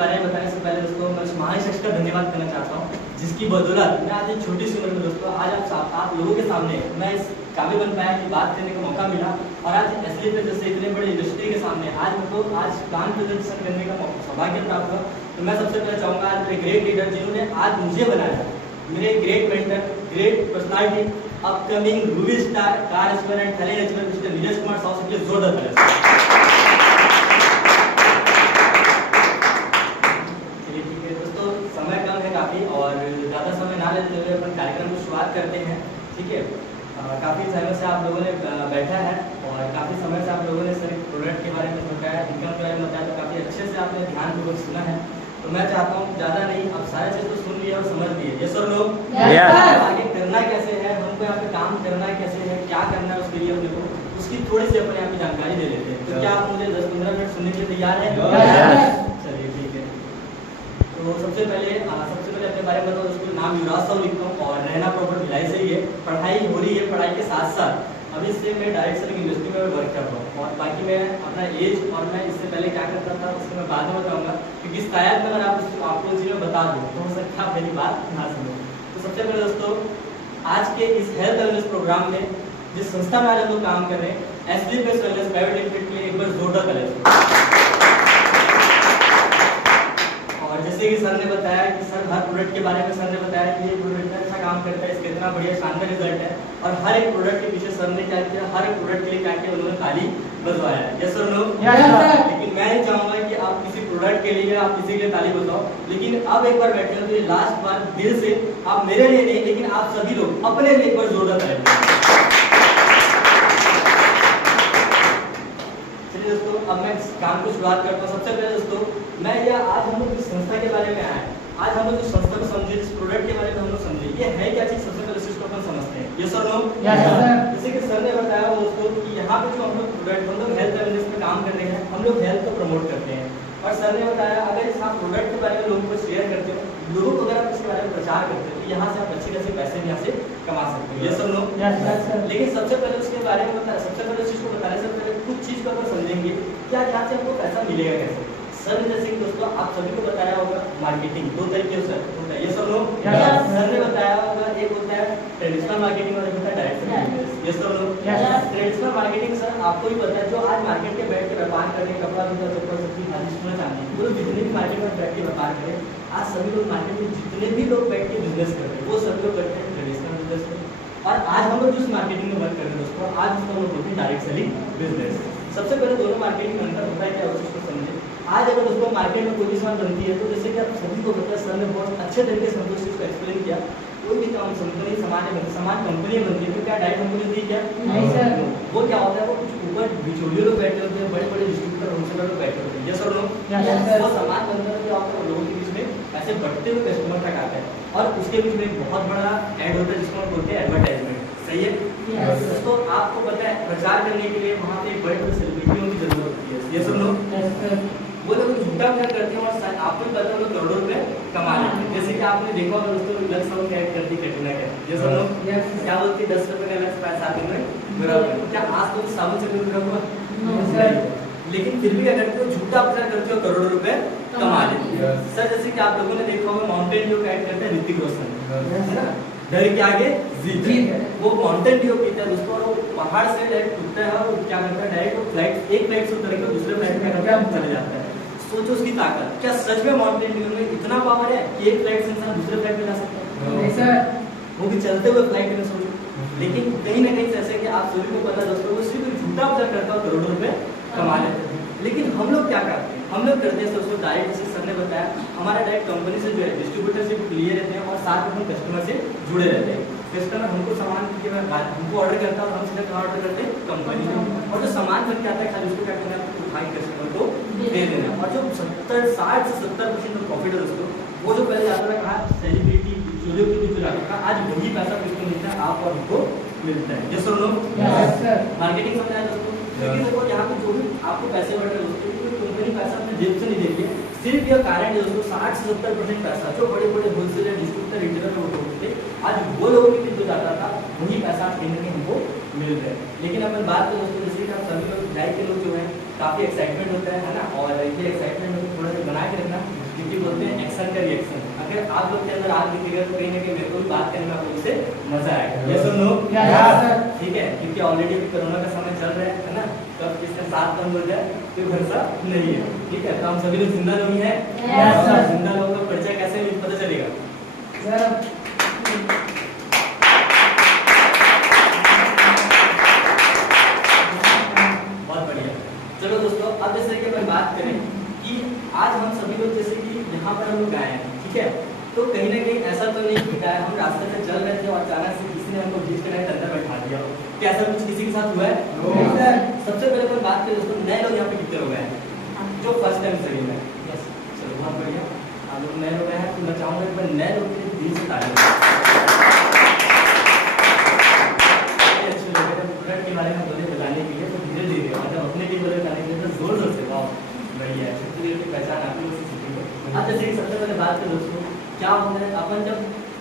बारे में बताने से पहले दोस्तों मैं उस महान शख्स का धन्यवाद करना चाहता हूँ जिसकी बदौलत मैं आज एक छोटी सी उम्र में दोस्तों आज आप लोगों के सामने मैं इस काबिल बन पाया कि बात करने का मौका मिला। और आज एसली पे जैसे इतने बड़े इंडस्ट्री के सामने आज मुझको आज प्लान प्रेजेंटेशन करने का सौभाग्य प्राप्त हुआ। तो मैं सबसे पहले चाहूँगा आज मेरे ग्रेट लीडर जिन्होंने आज मुझे बनाया, मेरे great mentor, great personality, upcoming movie star, car expert, talent expert mister Neeraj Kumar Sahu के लिए जोरदार तालियां। चलिए ठीक है दोस्तों, समय कम है काफ़ी और ज़्यादा समय ना लेते हुए अपन कार्यक्रम की शुरुआत करते हैं। ठीक है, काफ़ी समय से आप लोगों ने बैठा है और काफ़ी समय से आप लोगों ने सर प्रोडक्ट के बारे में बताया, इनकम के बारे में बताया, तो काफ़ी अच्छे से आपने ध्यानपूर्वक सुना है। तो मैं चाहता हूँ ज़्यादा नहीं, अब सारा चीज़ तो सुन लिया और समझ लिए। ये सर लोग आगे करना कैसे है, हमको यहाँ पे काम करना कैसे है, क्या करना है उसके लिए अपने को, उसकी थोड़ी सी अपने यहाँ पे जानकारी दे लेते हैं। तो क्या आप मुझे 10-15 मिनट सुनने के लिए तैयार हैं? चलिए ठीक है। तो सबसे पहले अपने बारे में बताओ। उसको नाम युवराज साहू लिखता हूँ और रहना प्रॉपर भिलाई से ही है। पढ़ाई हो रही है, पढ़ाई के साथ साथ अभी इससे मैं डायरेक्ट सेलिंग इंडस्ट्री में वर्क कर रहा हूँ। और बाकी मैं अपना एज और मैं इससे पहले क्या करता था उसको मैं बाद में बताऊँगा, क्योंकि शायद अगर आपको चीज़ में बता दूँ तो हो सकता है मेरी बात ना सुनो। तो सबसे पहले दोस्तों आज के इस हेल्थ वेलनेस प्रोग्राम में जिस संस्था में आज हम लोग काम कर रहे हैं एसली बेस्ट वेलनेस प्राइवेट लिमिटेड के लिए एक बार जोरदार तालियां। और जैसे कि सर ने बताया कि सर हर प्रोडक्ट के बारे में सर ने बताया कि ये प्रोडक्ट अच्छा काम करता है, इसका इतना बढ़िया शानदार रिजल्ट है। और हर एक प्रोडक्ट के पीछे सर ने क्या किया, हर एक प्रोडक्ट के लिए क्या किया, उन्होंने ताली बजवाया है। Yes sir no? लेकिन मैं नहीं चाहूंगा कि आप किसी प्रोडक्ट के लिए आप किसी के लिए ताली बजाओ, लेकिन अब एक बार बैठे हो तो ये लास्ट बार दिल से आप मेरे लिए नहीं लेकिन आप सभी लोग अपने लिए एक बार जोरदार ताली। चलिए दोस्तों अब मैं काम को शुरुआत करता हूँ। सबसे पहले दोस्तों मैं आज हम लोग जिस संस्था के बारे में आए, आज हम लोग जिस संस्था को समझे, जिस प्रोडक्ट के बारे में हम लोग समझे, ये है क्या चीज, सबसे पहले इसको अपन समझते हैं। ये सर लोग जैसे कि सर ने बताया दोस्तों कि यहाँ पे जो हम लोग प्रोडक्ट, हम लोग हेल्थ वेलनेस में काम कर रहे हैं, हम लोग हेल्थ को प्रमोट करते हैं। और सर ने बताया अगर इस आप प्रोडक्ट के बारे में लोगों को शेयर करते हो, लोगों को अगर आप इसके बारे में प्रचार करते हो तो यहाँ से आप अच्छे खासे पैसे भी यहाँ से कमा सकते हो। ये सब लोग लेकिन सबसे पहले उसके बारे में सबसे पहले उस चीज को बताने से पहले कुछ चीज को अगर समझेंगे क्या यहाँ से हमको पैसा मिलेगा कैसे। सर ने जैसे कि दोस्तों आप सभी को बताया होगा मार्केटिंग दो तरीके से होता है। ये सब लोग सर ने बताया होगा, एक होता है ट्रेडिशनल मार्केटिंग और एक होता है डायरेक्ट सेलिंग। ये सब लोग ट्रेडिशनल मार्केटिंग सर आपको भी पता है, जो आज मार्केट के बैठ के व्यापार करने, कपड़ा जूता चप्पल सब्जी भाजी सोना चांदी, वो लोग जितने भी मार्केट में बैठ के व्यापार करें, आज सभी लोग मार्केट में जितने भी लोग बैठ के बिजनेस कर रहे हैं वो सभी लोग करते हैं ट्रेडिशनल बिजनेस। और आज हम लोग जिस मार्केटिंग में वर्क कर रहे हैं दोस्तों, आज उसको हम लोग बोलते हैं डायरेक्ट सेलिंग बिजनेस। सबसे पहले दोनों मार्केटिंग में अंतर होता है क्या, उस चीज को समझे। आज अगर दोस्तों मार्केट में कोई भी सामान बनती है तो जैसे कि आप सभी को पता है, सर ने बहुत अच्छे तरीके से हमको इस चीज को एक्सप्लेन किया। कोई भी काम कंपनी सामान कंपनी बनती है तो क्या डायरेक्ट हमको मिलती है क्या? नहीं सर। वो क्या होता है, वो कुछ ऊपर बिचौलिए लोग बैठे होते हैं, बड़े बड़े डिस्ट्रीब्यूटर होलसेलर लोग बैठे होते हैं। ये सब लोग वो सामान बनता है जो आपको लोगों के बीच में ऐसे बढ़ते हुए कस्टमर तक आता है और उसके बीच में एक बहुत बड़ा ऐड होता है जिसको हम बोलते हैं एडवर्टाइजमेंट। सही है दोस्तों, आपको पता है प्रचार करने के लिए वहाँ पे बड़े बड़े सेलिब्रिटियों की जरूरत होती है। ये सब लोग वो लोग झूठा प्रचार करते हैं और आपको पता है लोग करोड़ों रुपए कमा लेते हैं। जैसे कि आपने देखा होगा दोस्तों लक्स साबुन ऐड करती कटरीना कैफ। ये सब लोग क्या बोलती है 10 रुपए का लक्स पैसा आते हैं बुरा हुआ। क्या आज तो साबुन से कोई बुरा हुआ? लेकिन फिर भी क्या करते हो, झूठा प्रचार करते हो, करोड़ों रुपए कमा लेते हैं। सर जैसे कि आप लोगों ने देखा होगा माउंटेन ड्यू ऐड करते हैं ऋतिक रोशन, है ना, डर के आगे जीत है। वो माउंटेन ड्यू पीता है दोस्तों और वो पहाड़ से डायरेक्ट उठता है और क्या करता है, डायरेक्ट वो फ्लाइट एक फ्लाइट से उतर के दूसरे फ्लाइट में चले जाता है। सोचो उसकी ताकत, क्या सच में माउंटेन ड्यू में इतना पावर है कि एक फ्लाइट से इंसान दूसरे फ्लाइट में जा सकता है? नहीं सर, वो भी चलते हुए फ्लाइट में। सोचो, लेकिन कहीं ना कहीं जैसे कि आप सभी को पता दोस्तों, वो सिर्फ झूठा प्रचार करता है, करोड़ों रुपए कमा लेते हैं। लेकिन हम लोग क्या करते हैं, हम लोग करते हैं दोस्तों डायरेक्ट, जैसे सर ने बताया हमारा डायरेक्ट कंपनी से जो है डिस्ट्रीब्यूटरशिप लिए रहते हैं और साथ में हम कस्टमर से जुड़े रहते हैं। कस्टमर हमको सामान हमको ऑर्डर करता है और हम सीधा कहाँ ऑर्डर करते हैं, कंपनी में। और जो सामान बन के आता है खाली उसको क्या करना है, उठा के कस्टमर को दे देना। और जो 60 से 70% प्रॉफिट है दोस्तों, वो जो पहले जाता था कहाँ, सेलिब्रिटी जो जाता था, आज वही पैसा किसको मिलता है, आप और हमको मिलता है। ये सब लोग मार्केटिंग समझ आए दोस्तों। लेकिन देखो यहाँ पे जो भी आपको पैसे बढ़ रहे दोस्तों, कंपनी पैसा अपने जेब से नहीं देती है, सिर्फ यह कारण है दोस्तों 60 से 70% पैसा जो बड़े बड़े होलसेलर डिस्ट्रीब्यूटर रिटेलर लोग होते थे, आज वो लोगों के जो जाता था वही पैसा कहीं ना कहीं हमको मिल रहा है। लेकिन अपन बात करें दोस्तों, जैसे कि आप सभी लोग जाए के लोग जो है काफ़ी एक्साइटमेंट होता है ना, और ये एक्साइटमेंट थोड़ा सा बना के रखना आप लोग के अंदर आग दिखेगा तो कहीं ना कहीं मेरे को भी बात करने में आप लोगों से मजा आएगा। यस और नो? ठीक है, क्योंकि ऑलरेडी कोरोना का समय चल रहा है ना, तो अब किसका साथ बंद हो जाए तो घर सा नहीं है। ठीक है, तो हम सभी लोग जिंदा लोग हैं। जिंदा लोगों का परिचय कैसे पता चलेगा? चलो दोस्तों, अब जैसे कि अपन बात करें कि आज हम सभी लोग जैसे कि यहाँ पर हम लोग आए हैं, ठीक है, तो कहीं ना कहीं ऐसा तो नहीं कि हम रास्ते में चल रहे थे और अचानक से किसी ने हमको बीच के अंदर बैठा दिया। क्या ऐसा कुछ किसी के साथ हुआ है? सबसे पहले अपन बात करें दोस्तों, नए लोग यहाँ पे कितने लोग हैं जो फर्स्ट टाइम सभी में? चलो बहुत बढ़िया, आप लोग नए लोग हैं, तो मैं चाहूँगा कि नए लोग के दिल से तालियां के बारे में बोले बताने के लिए, तो धीरे धीरे मतलब अपने लिए बोले बताने के लिए तो जोर जोर से वाह बढ़िया है, इसलिए की पहचान आप लोग से सीखेंगे। अब जैसे कि सबसे पहले बात करें दोस्तों, क्या होता है अपन जब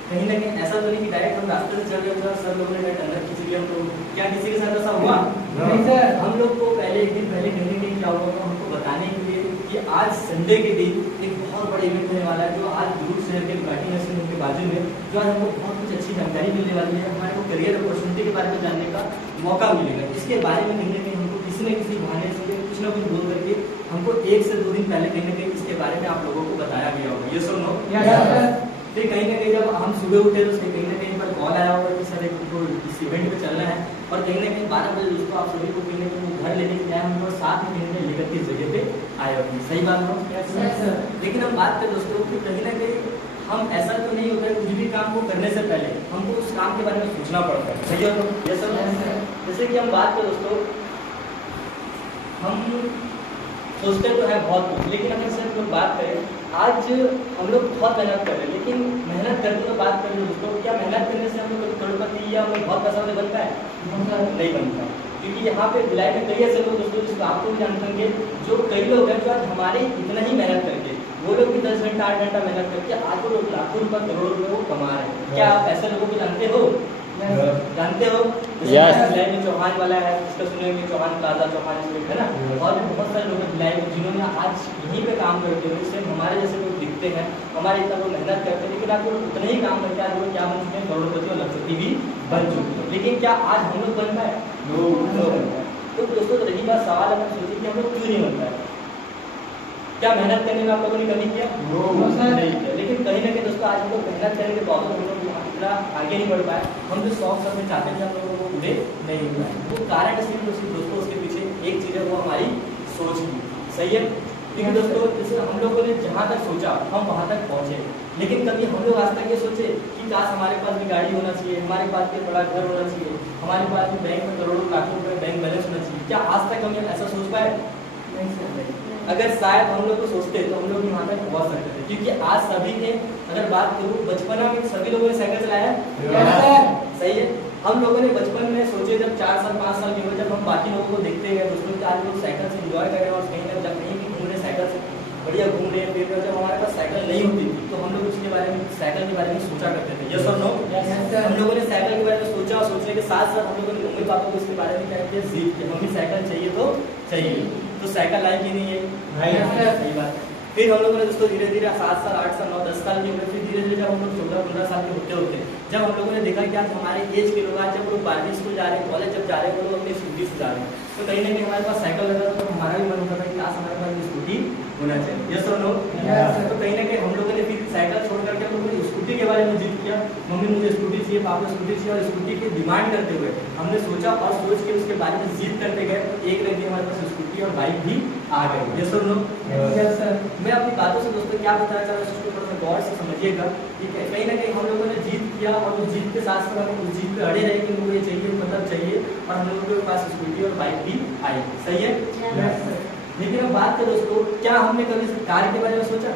कहीं ना कहीं ऐसा तो नहीं कि डायरेक्ट हम रास्ते से चल रहे थे सब लोगों ने डायरेक्ट अंदर खींच लिया, तो क्या किसी के साथ ऐसा हुआ? नहीं सर। हम लोग को पहले एक दिन पहले कहीं ना कहीं क्या हुआ, हमको बताने के लिए कि आज संडे के दिन एक बहुत बड़ा इवेंट होने वाला है, जो आज दूर शहर के घाटी नर्सिंग होम के बाजू में, जो आज हमको बहुत कुछ अच्छी जानकारी मिलने वाली है, हमारे को करियर अपॉर्चुनिटी के बारे में जानने का मौका मिलेगा। इसके बारे में कहीं ना कहीं हमको किसी न किसी बहाने से कुछ ना कुछ बोल करके हमको 1 से 2 दिन पहले कहीं ना कहीं इसके बारे में आप लोगों को बताया गया होगा। ये सुनो, फिर कहीं ना कहीं जब हम सुबह उठे तो कहीं ना कहीं पर कॉल आया होगा कि सर इस इवेंट पे चलना है, और कहीं ना कहीं 12 बजे दोस्तों आप सभी को कहीं ना कहीं घर लेने के लिए हम लोग साथ में कहीं लेकर के जगह पे आए होंगे। सही बात हो? लेकिन हम बात करें दोस्तों कि कहीं ना कहीं हम ऐसा तो नहीं होता है, कुछ भी काम को करने से पहले हमको उस काम के बारे में सोचना पड़ता है। सही हो? ये सब जैसे कि हम बात करें दोस्तों, हम सोचते तो है बहुत कुछ, लेकिन अगर सिर्फ लोग बात करें, आज हम लोग बहुत मेहनत कर रहे हैं, लेकिन मेहनत करके तो बात करें दोस्तों, क्या मेहनत करने से हम लोग करोड़पति या हम लोग बहुत पैसा वाले बनता है? नहीं बनता, क्योंकि यहाँ पे भिलाई में कई ऐसे लोग दोस्तों जिसको आपको भी जानते होंगे, जो कई लोग हैं जो आज हमारे इतना ही मेहनत करके, वो लोग भी 10 घंटा 8 घंटा मेहनत करके आज वो लोग लाखों रुपए करोड़ों रुपए वो कमा रहे हैं। क्या आप ऐसे लोगों को जानते हो? जानते हो? भिलाई में चौहान वाला है, इसका सुनेंगे चौहान प्लाजा, चौहान स्ट्रीट है ना, और भी बहुत सारे लोग भिलाई में जिन्होंने आज यहीं पे काम करते हुए सिर्फ हमारे जैसे लोग दिखते हैं, हमारे इतना लोग मेहनत करते हैं, लेकिन आप लोग उतना ही काम करके आज लोग क्या बन चुके हैं? करोड़पति और लखपति भी बन चुके हैं। लेकिन क्या आज हम लोग बन पाए? तो दोस्तों रही बात सवाल, अगर सोचिए कि हम लोग क्यों नहीं बन पाए? क्या मेहनत करने में आप लोगों ने कमी किया? नहीं किया। लेकिन कहीं ना कहीं दोस्तों आज हम लोग मेहनत करने के बावजूद हम लोग इतना आगे नहीं बढ़ पाए, हम जो शौक अपने चाहते थे हम लोगों को पूरे नहीं हुए। वो कारण इसलिए दोस्तों उसके पीछे एक चीज़ है, वो हमारी सोच की। सही है? क्योंकि दोस्तों जैसे हम लोगों ने जहाँ तक सोचा हम वहाँ तक पहुँचे, लेकिन कभी हम लोग आज तक ये सोचे कि काश हमारे पास भी गाड़ी होना चाहिए, हमारे पास भी बड़ा घर होना चाहिए, हमारे पास भी बैंक में करोड़ों लाखों रुपए बैंक बैलेंस होना चाहिए। क्या आज तक हम ऐसा सोच पाए? नहीं। अगर शायद हम लोग को सोचते तो हम लोग वहाँ तक पहुँच सकते थे, क्योंकि आज सभी ने, अगर बात करूँ बचपना में सभी लोगों ने साइकिल चलाया है। सही है? हम लोगों ने बचपन में सोचे जब 4 साल 5 साल की उम्र, जब हम बाकी लोगों को देखते हैं दोस्तों कि आज लोग साइकिल से एंजॉय कर रहे हैं और कहीं ना जब कहीं भी घूम रहे साइकिल से बढ़िया घूम रहे हैं, फिर जब हमारे पास साइकिल नहीं होती थी तो हम लोग उसके बारे में, साइकिल के बारे में सोचा करते थे। यस और नो? हम लोगों ने साइकिल के बारे में सोचा, और सोचने के साथ साथ हम लोगों ने मम्मी पापा को इसके बारे में क्या किया, जिद किया, मम्मी साइकिल चाहिए तो चाहिए, तो साइकिल लाई कि नहीं है? सही बात है। फिर हम लोगों ने दोस्तों धीरे धीरे 7 साल 8 साल 9 10 साल की उम्र, फिर धीरे धीरे जब हम लोग 14-15 साल के होते होते, जब हम लोगों ने देखा कि आज हमारे एज के लोग, आज जब लोग 12वीं स्कूल जा रहे हैं, कॉलेज जब जा रहे हैं, वो लोग अपनी स्कूटी से जा रहे हैं, तो कहीं ना कहीं हमारे पास साइकिल लगा था, तो हमारा भी मन होता था कि आज हमारे पास स्कूटी होना चाहिए। यस और नो? तो कहीं ना कहीं हम लोगों ने फिर साइकिल छोड़ करके हम लोगों ने स्कूटी के बारे में जिद किया, मम्मी मुझे स्कूटी चाहिए, पापा स्कूटी चाहिए, और स्कूटी की डिमांड करते हुए हमने सोचा और सोच के उसके बारे में जिद करते गए, तो एक लड़की हमारे पास स्कूटी और बाइक भी आ गई। यस और नो? मैं अपनी बातों से दोस्तों क्या बताना चाह रहा हूँ, उसको थोड़ा गौर से समझिएगा। ठीक है? कहीं ना कहीं हम लोगों ने जिद किया, और उस जिद के साथ साथ हम उस जिद पे अड़े रहे कि मुझे ये चाहिए, मतलब चाहिए, और हम लोगों के पास स्कूटी और बाइक भी आई। सही है? लेकिन अब बात करें दोस्तों, क्या हमने कभी कार के बारे में सोचा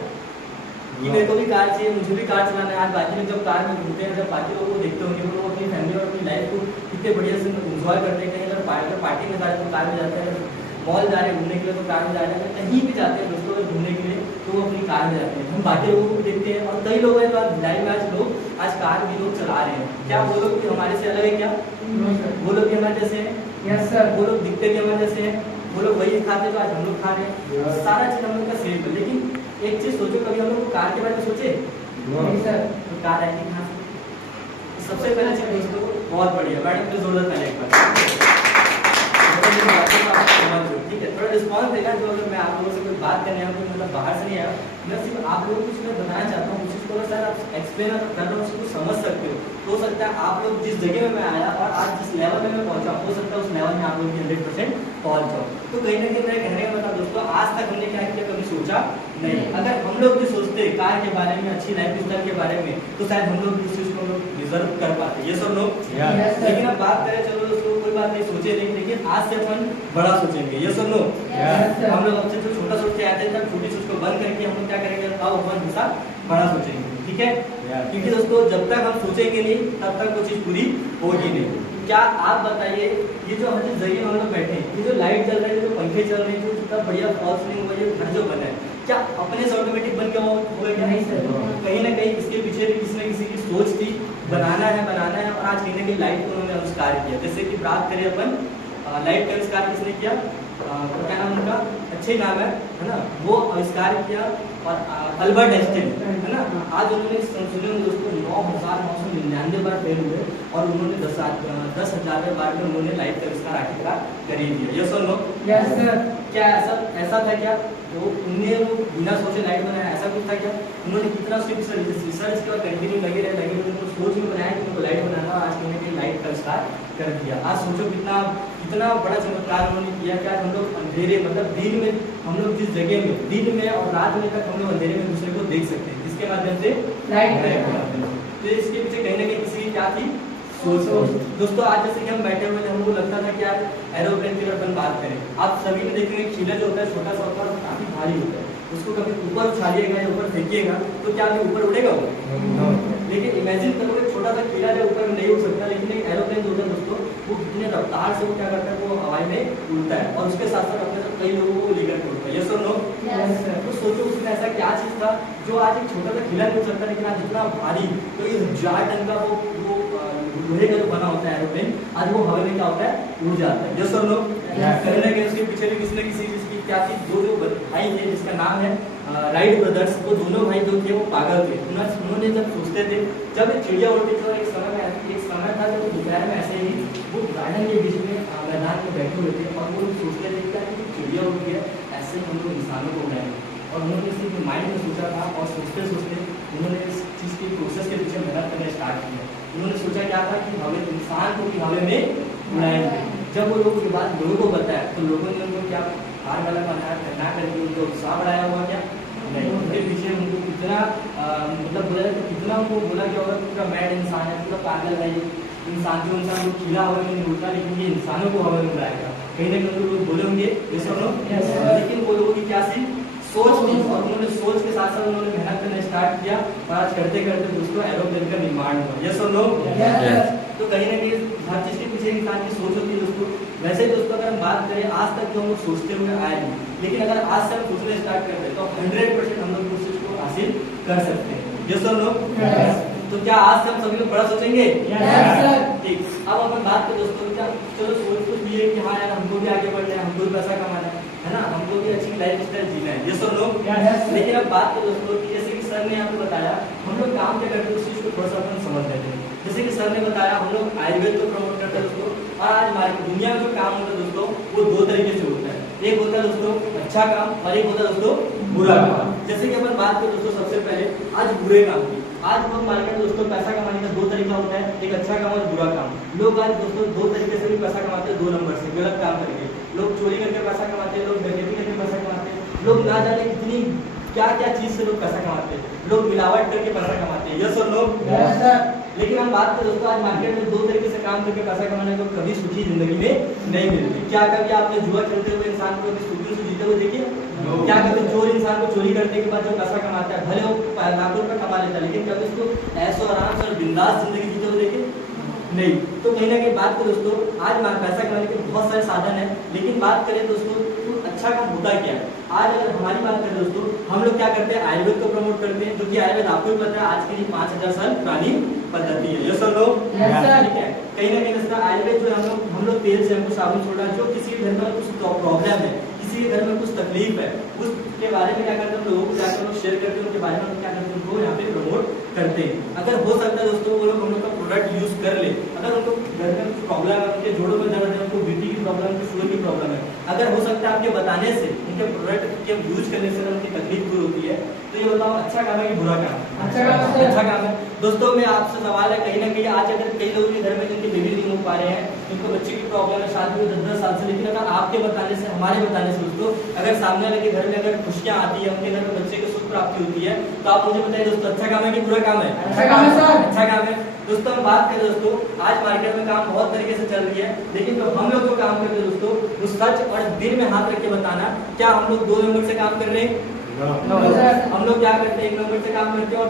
कि मेरे को भी कार चाहिए, मुझे भी कार चलाना है? आज बाकी लोग जब कार में घूमते हैं, जब बाकी लोगों को देखते होंगे, वो लोग अपनी फैमिली और अपनी लाइफ को कितने बढ़िया से इंजॉय करते हैं। कहीं अगर पार्टी में जा रहे हैं तो कार में जाते हैं, मॉल जा रहे हैं घूमने के लिए तो कार में जा रहे हैं, कहीं भी जाते हैं दोस्तों अगर घूमने के लिए तो वो अपनी कार में जाते हैं। हम बाकी लोगों को भी देखते हैं, और कई लोग हैं जो आज भिलाई में आज लोग आज कार भी लोग चला रहे हैं। क्या वो लोग भी हमारे से अलग है? क्या वो लोग भी हमारे जैसे हैं? Yes sir. वो लोग दिखते भी हमारे जैसे हैं, वो लोग वही खाते जो आज हम लोग खा रहे हैं, सारा चीज़ हम लोग का सेम है। लेकिन एक चीज़ सोचो, कभी हम लोग कार के बारे में सोचे? तो कार आएगी कहाँ से? सबसे पहले चीज दोस्तों बहुत बढ़िया, मैडम प्लीज जोरदार ताली एक बार। ठीक है, थोड़ा रिस्पॉन्स देगा। जो अगर मैं आप लोगों से कोई बात करने आया हूँ, मतलब बाहर से नहीं आया, मैं सिर्फ आप लोगों को कुछ मैं बताना चाहता हूँ, उस चीज़ को सर आप एक्सप्लेन कर रहा हूँ, उसको समझ सकते हो सकता है आप लोग जिस जगह में मैं आया और आज जिस लेवल में मैं पहुंचा, हो सकता है उस लेवल में आप लोग 100% पहुंच जाओ। तो कहीं ना कहीं मेरा कहने का मतलब दोस्तों, आज तक हमने क्या किया, कभी सोचा नहीं। अगर हम लोग भी सोचते कार के बारे में, अच्छी लाइफ स्टाइल के बारे में, तो शायद हम लोग इस चीज को डिजर्व कर पाते, ये सब लोग। लेकिन अब बात करें, चलो दोस्तों कोई बात नहीं, सोचे नहीं, लेकिन आज से अपन बड़ा सोचेंगे, ये सब लोग। हम लोग अब से जो छोटा सोच के आते हैं, छोटी सोच को बंद करके हम लोग क्या करेंगे, अब अपन हिस्सा बड़ा सोचेंगे, ठीक है। क्योंकि दोस्तों जब तक हम सोचेंगे नहीं, तब तक वो चीज पूरी होगी नहीं। क्या आप बताइए, ये जो हम जिस जगह हम लोग बैठे हैं, ये जो लाइट चल रही है, जो पंखे चल रहे हैं, जो कितना बढ़िया फॉल सीलिंग हुआ, ये घर जो बना है, क्या अपने से ऑटोमेटिक बन गया होगा? क्या नहीं सर, कहीं ना कहीं इसके पीछे भी किसी न किसी की सोच थी, बनाना है और आज कहीं ना कहीं लाइट को उन्होंने आविष्कार किया। जैसे कि बात करें अपन, लाइट का आविष्कार किसने किया? क्या नाम उनका? अच्छे नाम है ना, वो आविष्कार किया, और अल्बर्ट आइंस्टाइन, है ना। आज उन्होंने संशोधन में दोस्तों 9,999 बार फेल हुए, और उन्होंने 10,000 बार में उन्होंने लाइट का आविष्कार आखिरकार कर ही दिया। ये सुन लो, क्या ऐसा था क्या वो बिना सोचे लाइट बनाया? ऐसा कुछ था क्या? उन्होंने कितना रिसर्च किया, कंटिन्यू लगे रहे, उनको सोच में बनाया कि उनको लाइट बनाना, आज कहीं ना कहीं लाइट का आविष्कार कर दिया। आज सोचो कितना बड़ा चमत्कार उन्होंने किया। क्या हम लोग अंधेरे, मतलब दिन में, हम लोग जिस जगह में दिन में और रात में तक हम लोग अंधेरे में दूसरे को देख सकते हैं, किसके माध्यम से? लाइट के माध्यम से। तो इसके पीछे कहीं ना कहीं किसी की क्या थी? सोच। दोस्तों आज जैसे कि हम बैठे हुए थे, हमको लगता था कि यार एरोप्लेन की अगर अपन बात करें, आप सभी ने देखेंगे खीला जो होता है छोटा सा होता है, काफी भारी होता है, उसको कभी ऊपर उछालिएगा या ऊपर फेंकिएगा तो क्या अभी ऊपर उड़ेगा वो? लेकिन इमेजिन करोगे छोटा सा खीला जब ऊपर नहीं उड़ सकता, लेकिन एक एरोप्लेन जो होता है दोस्तों, वो कितने रफ्तार से वो क्या करता है, वो हवाई में उड़ता है, और उसके साथ साथ अपने साथ कई लोगों को लेकर के उड़ता है। ये सुन लो, तो सोचो उसमें ऐसा क्या चीज था जो आज एक छोटा सा खीला नहीं उड़ सकता, लेकिन आज इतना भारी, तो ये 1000 टन का वो लोहे का जो बना होता है एरोप्लेन, आज वो हवा में क्या होता है, उड़ जाता है। जो सब लोग कहीं ना कहीं उसके पीछे भी किसी न किसी चीज की क्या थी। जो भाई थे जिसका नाम है राइट ब्रदर्स, वो दोनों भाई जो थे वो पागल थे। उन्होंने जब सोचते थे, जब चिड़िया उड़ती थी, एक समय था जब दोपहर में ऐसे ही वो गार्डन के बीच में मैदान में बैठे हुए थे, और वो सोचते थे क्या कि चिड़िया उड़ती है, ऐसे हम लोग इंसानों को उड़ाएंगे। और उन्होंने इसी माइंड में सोचा था, और सोचते सोचते उन्होंने इस चीज़ की प्रोसेस के पीछे मेहनत करना स्टार्ट किया। उन्होंने सोचा क्या था कि हमें इंसान को भी हवा में उड़ाएंगे। जब वो लोगों की बात लोगों को बताया, तो लोगों ने उनको क्या हार वाला बनाया, ना करके उनको उत्साह बढ़ाया हुआ क्या नहीं, उनके पीछे उनको कितना मतलब बोला जाए तो कितना उनको बोला गया होगा, पूरा मैड इंसान है, पूरा पागल है इंसान। जो इंसान को खिला हवा में नहीं उड़ता, लेकिन ये इंसानों को हवा में उड़ाएगा। कहीं ना कहीं लोग बोले होंगे ये सब लोग, लेकिन वो लोगों की क्या सी सोच थी, और उन्होंने सोच के साथ साथ उन्होंने मेहनत करना स्टार्ट किया, और आज करते करते दोस्तों एरोप्लेन का निर्माण हुआ। ये सब लोग, तो कहीं ना कहीं हर चीज के पीछे इंसान की सोच होती है दोस्तों। वैसे दोस्तों अगर हम बात करें, आज तक तो हम लोग सोचते हुए आए नहीं, लेकिन अगर आज से हम सोचना स्टार्ट करते हैं तो 100% हम लोग उस चीज को हासिल कर सकते हैं। ये सब लोग, तो क्या आज से हम सभी लोग बड़ा सोचेंगे? ठीक। अब अपन बात करें दोस्तों, क्या चलो सोच तो ये कि हाँ यार हमको भी आगे बढ़ना है, हमको भी पैसा कमाना है ना, हमको भी अच्छी लाइफ स्टाइल जीना है, ये सब लोग। लेकिन अब बात करें दोस्तों कि जैसे कि सर ने आपको बताया, हम लोग काम क्या करते हैं उस चीज को थोड़ा सा अपन समझ लेते हैं। जैसे कि सर ने बताया, हम लोग आयुर्वेद को प्रमोट करते हैं दोस्तों, और आज हमारी दुनिया में जो काम होता है दोस्तों, वो दो तरीके से होता है। एक होता है दोस्तों अच्छा काम, और एक होता है दोस्तों बुरा काम। जैसे कि अपन बात करें दोस्तों, सबसे पहले आज बुरे काम की। आज लोग मार्केट में दोस्तों पैसा कमाने का दो तरीका होता है, एक अच्छा काम और बुरा काम। लोग आज दोस्तों दो तरीके से भी पैसा कमाते हैं, 2 नंबर से गलत काम करके। लोग चोरी करके पैसा कमाते हैं, लोग डकैती करके पैसा कमाते हैं, लोग ना जाने कितनी क्या क्या चीज से लोग पैसा कमाते हैं, लोग मिलावट करके पैसा कमाते हैं। यस और नो? लेकिन हम बात करें दोस्तों, आज मार्केट में दो तरीके से काम करके पैसा कमाने को कभी सुखी जिंदगी में नहीं मिलती। क्या कभी आपने जुआ खेलते हुए इंसान को कभी सुखी से जीते हुए देखिए? क्या कभी चोर इंसान को चोरी करने के बाद जो पैसा कमाता है, भले वो लाखों रुपए कमा लेता है, लेकिन कभी उसको ऐशो आराम से और बिंदास जिंदगी जीते हुए देखे? नहीं। तो कहीं ना कहीं बात करें दोस्तों, आज पैसा कमाने के बहुत सारे साधन है, लेकिन बात करें दोस्तों तो अच्छा काम होता क्या है? आज अगर हमारी बात करें दोस्तों, हम लोग क्या करते हैं, आयुर्वेद को प्रमोट करते हैं, जो कि आयुर्वेद आपको भी पता है आज के लिए 5000 साल पुरानी पद्धति है। ये सब लोग ठीक है। कहीं ना कहीं इसका आयुर्वेद जो है, हम लोग तेल शैम्पू साबुन सोडा, जो किसी घर में कुछ प्रॉब्लम है, किसी घर में कुछ तकलीफ है, उसके बारे में क्या करते हैं, हम लोगों को जाकर शेयर करते हैं, उनके बारे में क्या करते हैं, उनको यहाँ पे प्रमोट करते हैं। अगर हो सकता है दोस्तों वो लोग हम लोग का प्रोडक्ट यूज कर ले, अगर उनको घर में कुछ प्रॉब्लम है, उनके जोड़ों में दर्द है, उनको बीपी की प्रॉब्लम है, शुगर की प्रॉब्लम है, अगर हो सकता है आपके बताने से, उनके प्रोडक्ट के यूज करने से उनकी तकलीफ दूर होती है, तो ये बताओ अच्छा काम है कि बुरा काम है? अच्छा काम है। दोस्तों मैं आपसे सवाल है, कहीं ना कहीं आज अगर कई लोगों के घर में जिनके बेबी नहीं हो पा रहे हैं, जिनको बच्चे की प्रॉब्लम है, शादी में 10-10 साल से, लेकिन अगर आपके बताने से, हमारे बताने से दोस्तों अगर सामने वाले के घर में अगर खुशियां आती है, उनके घर में बच्चे की सुख प्राप्ति होती है, तो आप मुझे बताइए दोस्तों अच्छा काम है कि बुरा काम है? अच्छा काम है सर। अच्छा काम है। दोस्तों हम बात करें दोस्तों, आज मार्केट में काम बहुत तरीके से चल रही है, लेकिन तो हम लोग जो काम करते हैं दोस्तों, वो सच और दिल में हाथ रख के बताना, क्या हम लोग 2 नंबर से काम कर रहे हैं? हम लोग क्या करते हैं? 1 नंबर से काम करते हैं और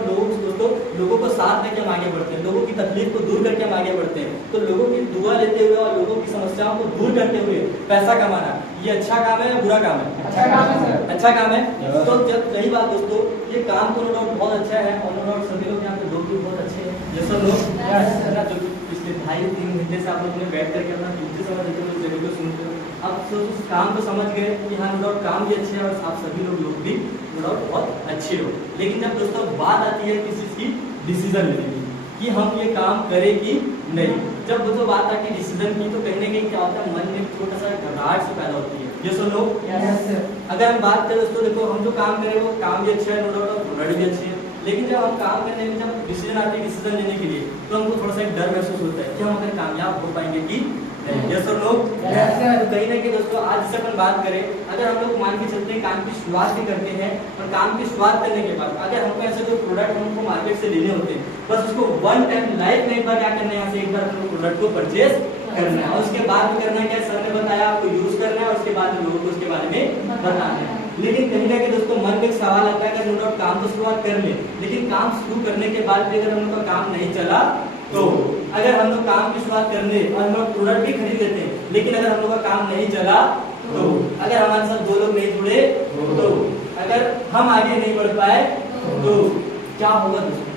लोगों को साथ लेके हम आगे बढ़ते हैं, लोगों की तकलीफ को दूर करके हम आगे बढ़ते हैं। तो लोगों की दुआ लेते हुए और लोगों की समस्याओं को दूर करते हुए पैसा कमाना, ये अच्छा काम है या बुरा काम है? अच्छा काम है सर। अच्छा काम है। तो जब रही बात दोस्तों, ये काम तो नो डाउट बहुत अच्छा है और नो डाउट सभी लोग यहाँ पे लोग भी बहुत अच्छे हैं, ये सब लोग है ना, जो पिछले 2.5-3 घंटे से आप लोगों ने बैठ करके अपना कीमती समय देते हुए जगह को सुनते हो, अब उस काम को समझ गए कि हाँ नो डाउट काम भी अच्छे है और आप सभी लोग भी नो डाउट बहुत अच्छे हो। लेकिन जब दोस्तों बात आती है किसी चीज की डिसीजन लेने की कि हम ये काम करें कि नहीं, जब वो बात आती है डिसीजन की, तो कहीं ना कहीं क्या होता है, मन में छोटा सा घबराहट से पैदा होती है। ये सुनो, अगर हम बात करें दोस्तों, देखो हम जो काम करें वो काम भी अच्छा है, नो डाउट प्रोडक्ट भी अच्छे है, लेकिन जब हम काम करने में जब डिसीजन आती है डिसीजन लेने के लिए, तो हमको थोड़ा सा एक डर महसूस होता है कि हम अगर कामयाब हो पाएंगे कि नहीं। यस और नो? तो कहीं ना कहीं दोस्तों आज जैसे अपन बात करें, अगर हम लोग मान के चलते हैं काम की शुरुआत भी करते हैं, और काम की शुरुआत करने के बाद अगर हमको ऐसे जो प्रोडक्ट हमको मार्केट से लेने होते हैं, बस उसको वन टाइम लाइफ में एक बार क्या करना है, यहाँ से एक बार हमको प्रोडक्ट को परचेज करना है, और उसके बाद भी करना क्या सर ने बताया आपको यूज करना है, और उसके बाद लोगों को उसके बारे में बताना है। लेकिन कहीं ना कहीं दोस्तों मन में एक सवाल आता है, अगर नो डाउट काम तो शुरुआत कर ले, लेकिन काम शुरू करने के बाद भी अगर हम लोग का काम नहीं चला, तो अगर हम लोग काम की शुरुआत कर ले और हम लोग प्रोडक्ट भी खरीद लेते हैं, लेकिन अगर हम लोग का काम नहीं चला, तो अगर हमारे साथ 2 लोग नहीं जुड़े, तो अगर हम आगे नहीं बढ़ पाए, तो क्या होगा दोस्तों?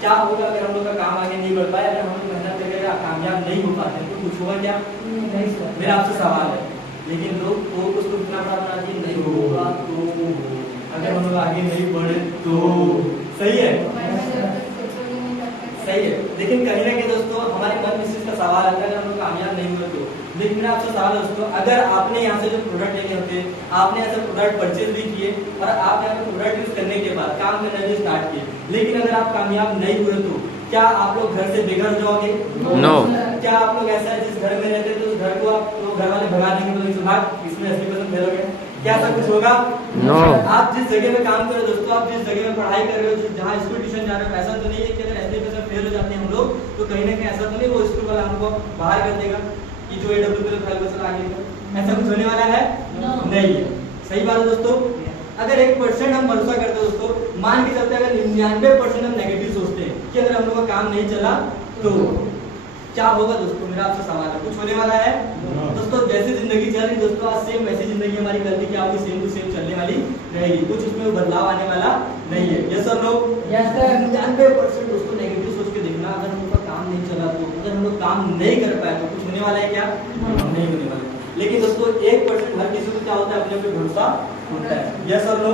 क्या होगा अगर हम लोग का काम आगे नहीं बढ़ पाए, अगर हम लोग मेहनत करके कामयाब नहीं हो पाते, तो कुछ होगा क्या? नहीं सर। मेरा आपसे सवाल है, लेकिन लोग तो उसको इतना बड़ा बना दिए, नहीं होगा तो, अगर हम लोग आगे नहीं बढ़े तो, सही है? सही है। लेकिन कहीं ना कहीं दोस्तों हमारे मन में इस चीज का सवाल आता है, अगर हम लोग कामयाब नहीं हुए तो। लेकिन मेरा आपसे सवाल है दोस्तों, अगर आपने यहाँ से जो प्रोडक्ट लेने होते हैं, आपने ऐसे प्रोडक्ट परचेज भी किए और आप यहाँ पे प्रोडक्ट यूज करने के बाद काम करना भी स्टार्ट किए, लेकिन अगर आप कामयाब नहीं हुए, तो क्या आप लोग घर से बेघर हो जाओगे? नो। क्या आप लोग ऐसा है जिस घर में रहते तो उस घर को आप तो घर वाले भगा देंगे, तो इसमें 80% फेलोगे, क्या ऐसा कुछ होगा? नो। आप जिस जगह में काम कर रहे हो दोस्तों, आप जिस जगह में पढ़ाई कर रहे हो, जहाँ स्कूल ट्यूशन जा रहे हो, ऐसा तो नहीं है कि अगर 80% फेल हो जाते हैं हम लोग, तो कहीं ना कहीं ऐसा तो नहीं वो स्कूल वाला हमको बाहर कर देगा कि जो AWP फाइल को चला आगे, ऐसा कुछ होने वाला है? नहीं है। सही बात है दोस्तों। अगर 1% हम भरोसा करते हैं दोस्तों, मान के चलते अगर 99% हम नेगेटिव सोचते हैं कि अगर हम लोग का काम नहीं चला, तो क्या होगा दोस्तों? मेरा आपसे सवाल है, कुछ होने वाला है? दोस्तों जैसे जिंदगी चल रही दोस्तों, आज सेम वैसी जिंदगी हमारी कल की क्या होगी? सेम टू सेम चलने वाली रहेगी, कुछ उसमें बदलाव आने वाला नहीं है। यस और नो? Yes sir. 99% दोस्तों नेगेटिव सोच के देखना, अगर हम लोग का काम नहीं चला, तो अगर हम लोग काम नहीं कर पाए, तो कुछ होने वाला है क्या? नहीं होने वाला। लेकिन दोस्तों 1% हर किसी को क्या होता है, अपने पे भरोसा होता है। यस और नो?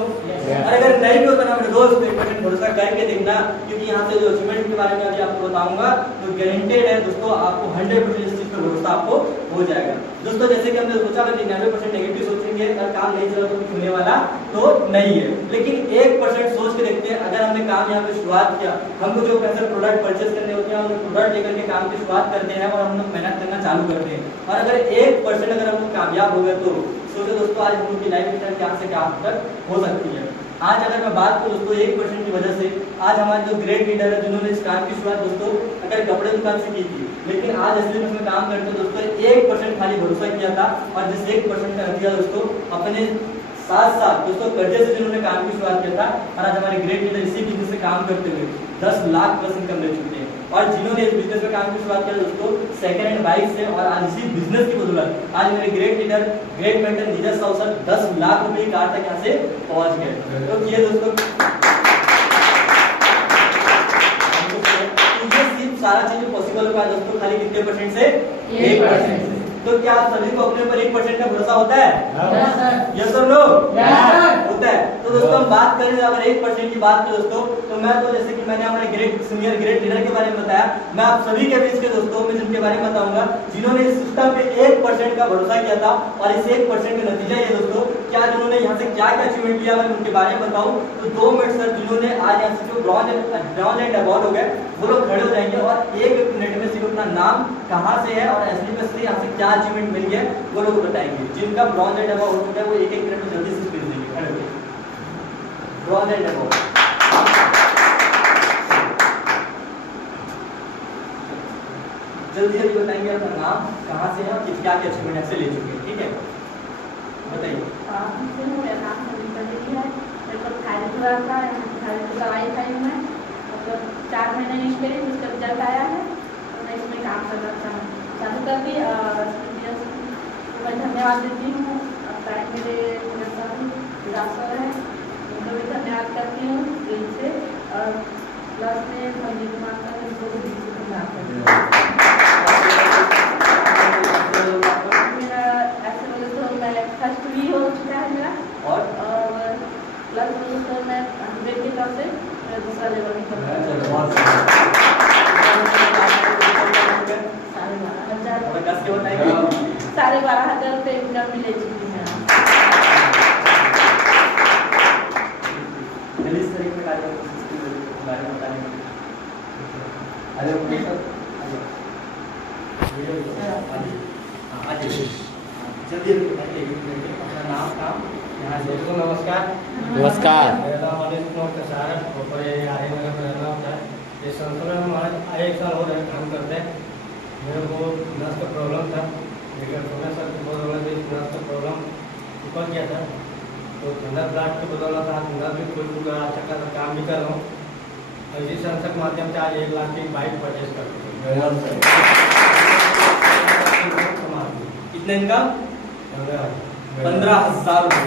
और अगर नहीं भी होता ना मेरे दोस्त, 1% भरोसा करके देखना, क्योंकि यहाँ से जो अचीवमेंट के बारे में अभी आपको बताऊंगा, तो गारंटेड है दोस्तों, आपको 100% इस चीज पर भरोसा आपको हो जाएगा। दोस्तों जैसे कि हमने सोचा 99% नेगेटिव सोचेंगे, अगर काम नहीं चला तो कुछ होने वाला तो नहीं है, लेकिन 1% सोच के देखते हैं, अगर हमने काम यहाँ पे शुरुआत किया, हमको जो पैसे प्रोडक्ट परचेज करने होते हैं, हम प्रोडक्ट लेकर के काम की शुरुआत करते हैं और हम लोग मेहनत करना चालू करते हैं, और अगर 1% अगर हम लोग कामयाब हो गए, तो सोचो दोस्तों आज हम लोग की लाइफ स्टाइल क्या से क्या तक हो सकती है। आज अगर मैं बात करूं दोस्तों 1% की वजह से, आज हमारे जो ग्रेट लीडर है जिन्होंने इस काम की शुरुआत दोस्तों अगर कपड़े दुकान से की थी, लेकिन आज असली में काम करते दोस्तों 1% खाली भरोसा किया था, और जिस 1% का नतीजा दोस्तों अपने साथ साथ दोस्तों कर्जे से जिन्होंने काम की शुरुआत किया था, और आज हमारे ग्रेट लीडर इसी बिजनेस से काम करते हुए 10 लाख प्लस इनकम ले चुके हैं, और जिन्होंने इस बिजनेस में काम की शुरुआत किया दोस्तों सेकंड हैंड बाइक से, और आज इसी बिजनेस की बदौलत आज मेरे great leader great mentor Neeraj साउसर 10 लाख रुपए की कार तक यहाँ से पहुंच गए। तो ये दोस्तों ये सिर्फ सारा चीज पॉसिबल होगा दोस्तों खाली कितने परसेंट से? 1% से। तो क्या आप सभी को अपने ऊपर 1% का भरोसा होता है? Yes sir. No? Yes sir. होता है। तो दोस्तों हम बात करें अगर 1% की बात करें दोस्तों, तो मैं तो जैसे कि मैंने हमारे ग्रेट सीनियर ग्रेट लीडर के बारे में बताया, मैं आप सभी के बीच के दोस्तों में जिनके बारे में बताऊंगा जिन्होंने इस सिस्टम पे 1% का भरोसा किया था, और इस 1% का नतीजा ये दोस्तों क्या जिन्होंने यहाँ से क्या क्या अचीवमेंट किया, अगर उनके बारे में बताऊं तो 2 मिनट सर जिन्होंने आज यहाँ से जो ब्रॉन्ज एंड अवार्ड हो गए वो लोग खड़े हो जाएंगे और 1 मिनट में सिर्फ अपना नाम कहाँ से है और असली में से यहाँ से क्या अचीवमेंट मिल गया वो लोग बताएंगे। जिनका ब्रॉन्ज एंड अवार्ड हो चुका है वो 1-1 मिनट में जल्दी से स्पीच देंगे, खड़े होकर ब्रॉन्ज एंड अवार्ड। जल्दी जल्दी बताएंगे अपना नाम कहाँ से है और क्या क्या अचीवमेंट ऐसे ले चुके हैं, ठीक है बताइए। मेरा नाम सविता देवी है, मेरे को थाईपुरा का थाईपुरा आई था मैं, मतलब 4 महीने यूज करी, उसका रिजल्ट आया है तो मैं इसमें काम करना चालू कर दी। मैं धन्यवाद देती हूँ टाइम मेरे साथ सर है उनको भी धन्यवाद करती हूँ दिल से, और प्लस में मंदिर माता उनको भी दिल से धन्यवाद करती हूँ। मेरा ऐसे बोले तो मैं फर्स्ट भी हो चुका है मेरा, और प्लस बोले तो मैं 100 की तरफ से दूसरा लेवल में कर रहा हूँ। 12,500 रुपये इनकम भी ले चुकी है। नमस्कार। नमस्कार। मेरा नाम अनिल कुमार कसार है, और ये आर्यनगर में रहना होता है। ये संस्था में हमारे 1 साल हो रहे काम करते हैं। मेरे को नस का प्रॉब्लम था, लेकिन सोने सर की बदौलत नस का प्रॉब्लम ऊपर किया था, तो ठंडा ब्लास्ट की बदौलत आज ठंडा भी कोई अच्छा खासा काम भी कर रहा हूँ। और इसी संस्था के माध्यम से आज 1 लाख की बाइक परचेज कर कितना इनकम? 15,000 रुपये।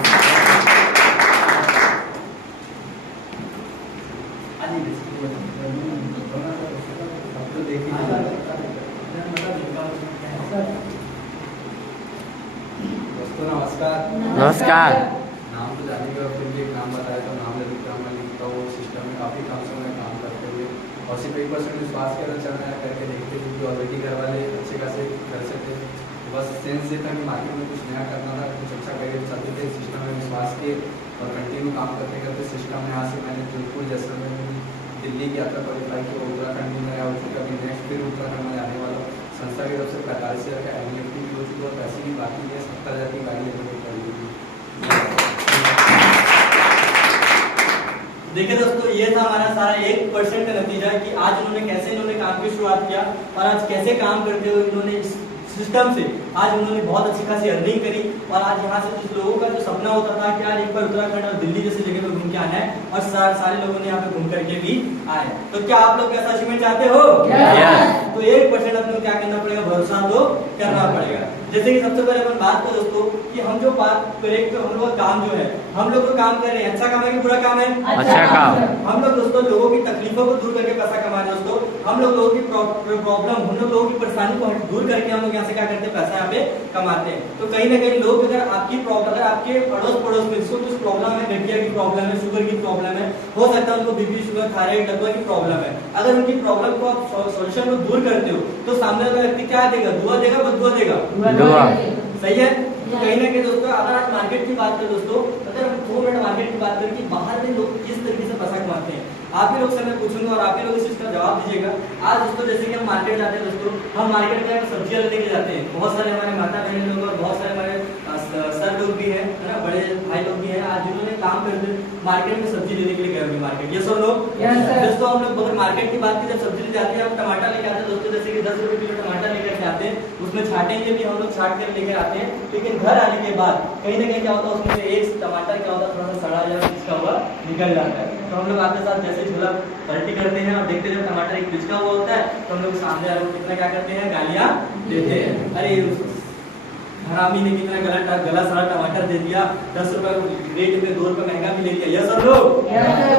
दोस्तों नमस्कार। नमस्कार। नाम तो जाने के बाद फिर भी एक नाम बताया तो नाम ले लिखता मैं लिखता हूँ। सिस्टम में काफ़ी कम समय में काम करते हुए और सिर्फ 1% विश्वास के चल रहा है करके देखते थे कि ऑलरेडी घर वाले अच्छे खासे कर सकते थे। बस सेंस ये था कि मार्केट में कुछ नया करना था, कुछ अच्छा करियर चलते थे। सिस्टम में विश्वास के और कंटिन्यू काम करते करते सिस्टम में यहाँ से मैंने जोधपुर जैसलमेर में दिल्ली की यात्रा क्वालिफाई की, उत्तराखंड में हो चुका, अभी नेक्स्ट फिर उत्तराखंड में आने वाला। संस्था की तरफ से 45,000 का एनईएफटी भी हो चुका और पैसे भी बाकी है। 70,000 की गाड़ी लेकर देखिए दोस्तों ये था हमारा सारा 1% का नतीजा कि आज इन्होंने कैसे इन्होंने काम की शुरुआत किया और आज कैसे काम करते हुए इन्होंने इस सिस्टम से आज उन्होंने बहुत अच्छी खासी अर्निंग करी। और आज यहाँ से कुछ लोगों का जो सपना होता था कि यार एक बार उत्तराखंड और दिल्ली जैसी जगह पे घूम के आना है, और सारे लोगों ने यहाँ पे घूम करके भी आए। तो क्या आप लोग कैसा अचीवमेंट चाहते हो? तो 1% अपने को क्या करना पड़ेगा? भरोसा तो करना पड़ेगा। जैसे कि सबसे पहले अपन बात करें दोस्तों कि हम जो बात करें तो हम लोग का काम जो है, हम लोग जो काम कर रहे हैं अच्छा काम है कि बुरा काम है? अच्छा काम। हम लोग दोस्तों लोगों की तकलीफों को दूर करके पैसा कमा रहे हैं दोस्तों। हम लोग लोगों की प्रॉब्लम, हम लोग लोगों की परेशानी को दूर करके हम लोग यहाँ से क्या करते हैं? पैसा यहाँ पे कमाते हैं। तो कहीं ना कहीं लोग अगर आपकी प्रॉब्लम, अगर आपके अड़ोस पड़ोस में जिसको कुछ प्रॉब्लम है, गठिया की प्रॉब्लम है, शुगर की प्रॉब्लम है, हो सकता है उनको बीपी, शुगर, थायराइड, डकवा की प्रॉब्लम है, अगर उनकी प्रॉब्लम को आप सोल्यूशन को दूर करते हो तो सामने वाला व्यक्ति क्या देगा? दुआ देगा, बदुआ देगा? दुआ। सही है। तो कहीं ना कहीं दोस्तों अगर आप मार्केट की बात करें दोस्तों, अगर हम 2 मिनट मार्केट की बात करें कि बाहर में लोग किस तरीके से पैसा कमाते हैं, आप ही लोग से मैं पूछूंगा और आप ही लोग इसका जवाब दीजिएगा। आज दोस्तों जैसे कि हम मार्केट जाते हैं दोस्तों, हम मार्केट में सब्जियां लेने के जाते हैं, बहुत सारे हमारे माता बहन लोग और बहुत सारे हमारे सर लोग भी हैं, है ना, बड़े भाई लोग भी हैं, आज जिन्होंने काम करते मार्केट में सब्जी लेने के लिए गए होंगे मार्केट। ये सब लोग दोस्तों हम लोग अगर मार्केट की बात की जब सब्जी ले जाते हैं, हम टमाटर लेके आते हैं दोस्तों, जैसे कि 10 रुपए किलो टमाटर लेकर के आते हैं, उसमें छाटेंगे भी हम लोग, छाट कर लेकर आते हैं, लेकिन घर आने के बाद कहीं ना कहीं क्या होता है उसमें से एक टमाटर क्या होता है थोड़ा सा सड़ा या पिचका हुआ निकल जाता है। तो हम लोग आते साथ जैसे झोला पलटी करते हैं और देखते जब टमाटर एक पिचका हुआ होता है तो हम लोग सामने वालों को कितना क्या करते हैं? गालियां देते हैं, अरे हरामी ने कितना गला सड़ा टमाटर दे दिया, 10 रुपए रेट में 2 रुपए महंगा भी ले लिया। ये सब लोग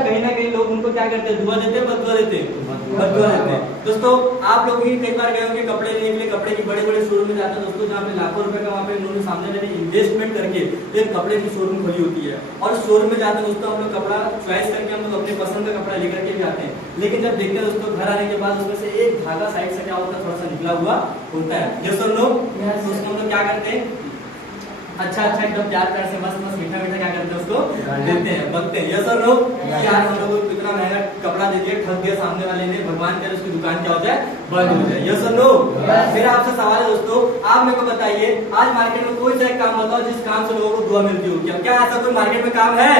कहीं ना कहीं लोग उनको क्या करते हैं, दुआ देते हैं, बदुआ देते हैं, बदुआ देते हैं। दोस्तों आप लोग भी कई बार गए होंगे कपड़े लेने के लिए, कपड़े की बड़े बड़े शोरूम में जाते हैं दोस्तों, जहाँ पे लाखों रुपए का वहाँ पे उन्होंने सामने वाले इन्वेस्टमेंट करके एक कपड़े की शोरूम खोली होती है, और शोरूम में जाते हैं दोस्तों हम लोग कपड़ा चॉइस करके हम लोग अपने पसंद का कपड़ा लेकर के भी आते हैं, लेकिन जब देखते हैं दोस्तों घर आने के बाद उसमें से एक धागा साइड से क्या होता है, थोड़ा सा निकला हुआ होता है। यस और नो? तो उसको हम लोग क्या करते हैं, अच्छा एकदम प्यार प्यार से मस्त मस्त मीठा मीठा क्या करते हैं, उसको देते हैं, बकते हैं। यस और नो? यार हम लोगों को इतना महंगा कपड़ा दे दिया, ठग दिया सामने वाले ने, भगवान करे उसकी दुकान क्या हो जाए, बंद हो जाए। यस और नो? फिर आपसे सवाल है दोस्तों, आप मेरे को बताइए आज मार्केट में कोई सा एक काम बताओ जिस काम से लोगों को दुआ मिलती हो। क्या ऐसा कोई मार्केट में काम है?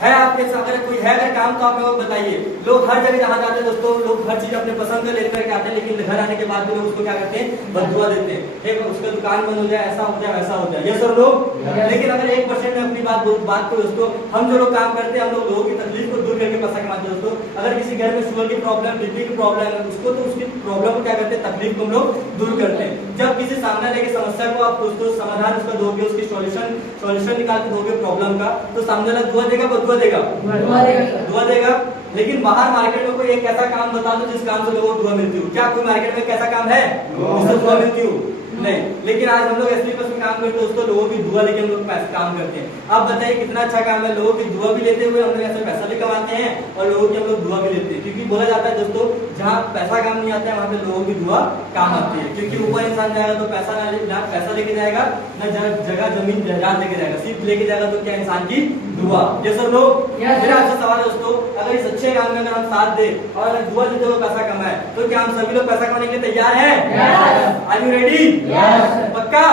है आपके साथ? अगर कोई है अगर काम तो आप लोग बताइए। लोग हर जगह जहाँ जाते हैं दोस्तों, लोग हर चीज अपने पसंद का लेकर के आते हैं, लेकिन घर आने के बाद भी लोग उसको क्या करते हैं, बददुआ देते हैं, ठीक है उसका दुकान बंद हो जाए, ऐसा हो जाए, वैसा हो जाए। ये सब लोग, लेकिन अगर 1% में अपनी बात को दोस्तों, हम जो लोग काम करते हैं हम लोग लोगों की तकलीफ को दूर करके पैसा कमाते हैं दोस्तों। अगर किसी घर में शुगर की प्रॉब्लम, बीपी की प्रॉब्लम है उसको, तो उसकी प्रॉब्लम को क्या करते हैं, तकलीफ को हम लोग दूर करते हैं। जब किसी सामने वाले की समस्या को आप दोस्तों समाधान उसका दोगे, उसकी सॉल्यूशन निकाल के दोगे प्रॉब्लम का, तो सामने वाला दुआ देगा, बददुआ देगा, दुआ देगा। लेकिन बाहर मार्केट में कोई एक ऐसा काम बता दो जिस काम से लोगों को दुआ मिलती हो। क्या कोई मार्केट में कैसा काम है जिससे दुआ मिलती हो? नहीं। लेकिन आज हम लोग एसपी में काम करते हैं दोस्तों, लोगों की दुआ लेके हम लोग काम करते हैं। आप बताइए कितना अच्छा काम है, लोगों की दुआ भी लेते हुए हम लोग ऐसे पैसा भी कमाते हैं और लोगों की हम लोग दुआ भी लेते हैं। क्योंकि बोला जाता है दोस्तों, जहाँ पैसा काम नहीं आता है वहाँ पे लोगों की दुआ काम आती है। क्योंकि ऊपर इंसान जाएगा तो पैसा लेके जाएगा, न जगह जमीन जायदाद लेके जाएगा, सिर्फ लेके जाएगा तो क्या, इंसान की दुआ। ये सब लोग, मेरा आपसे सवाल है दोस्तों, अगर इस अच्छे काम में अगर हम साथ दे और अगर दुआ देते हुए पैसा कमाए, तो क्या हम सभी लोग पैसा कमाने के लिए तैयार हैं? Are you ready? पक्का?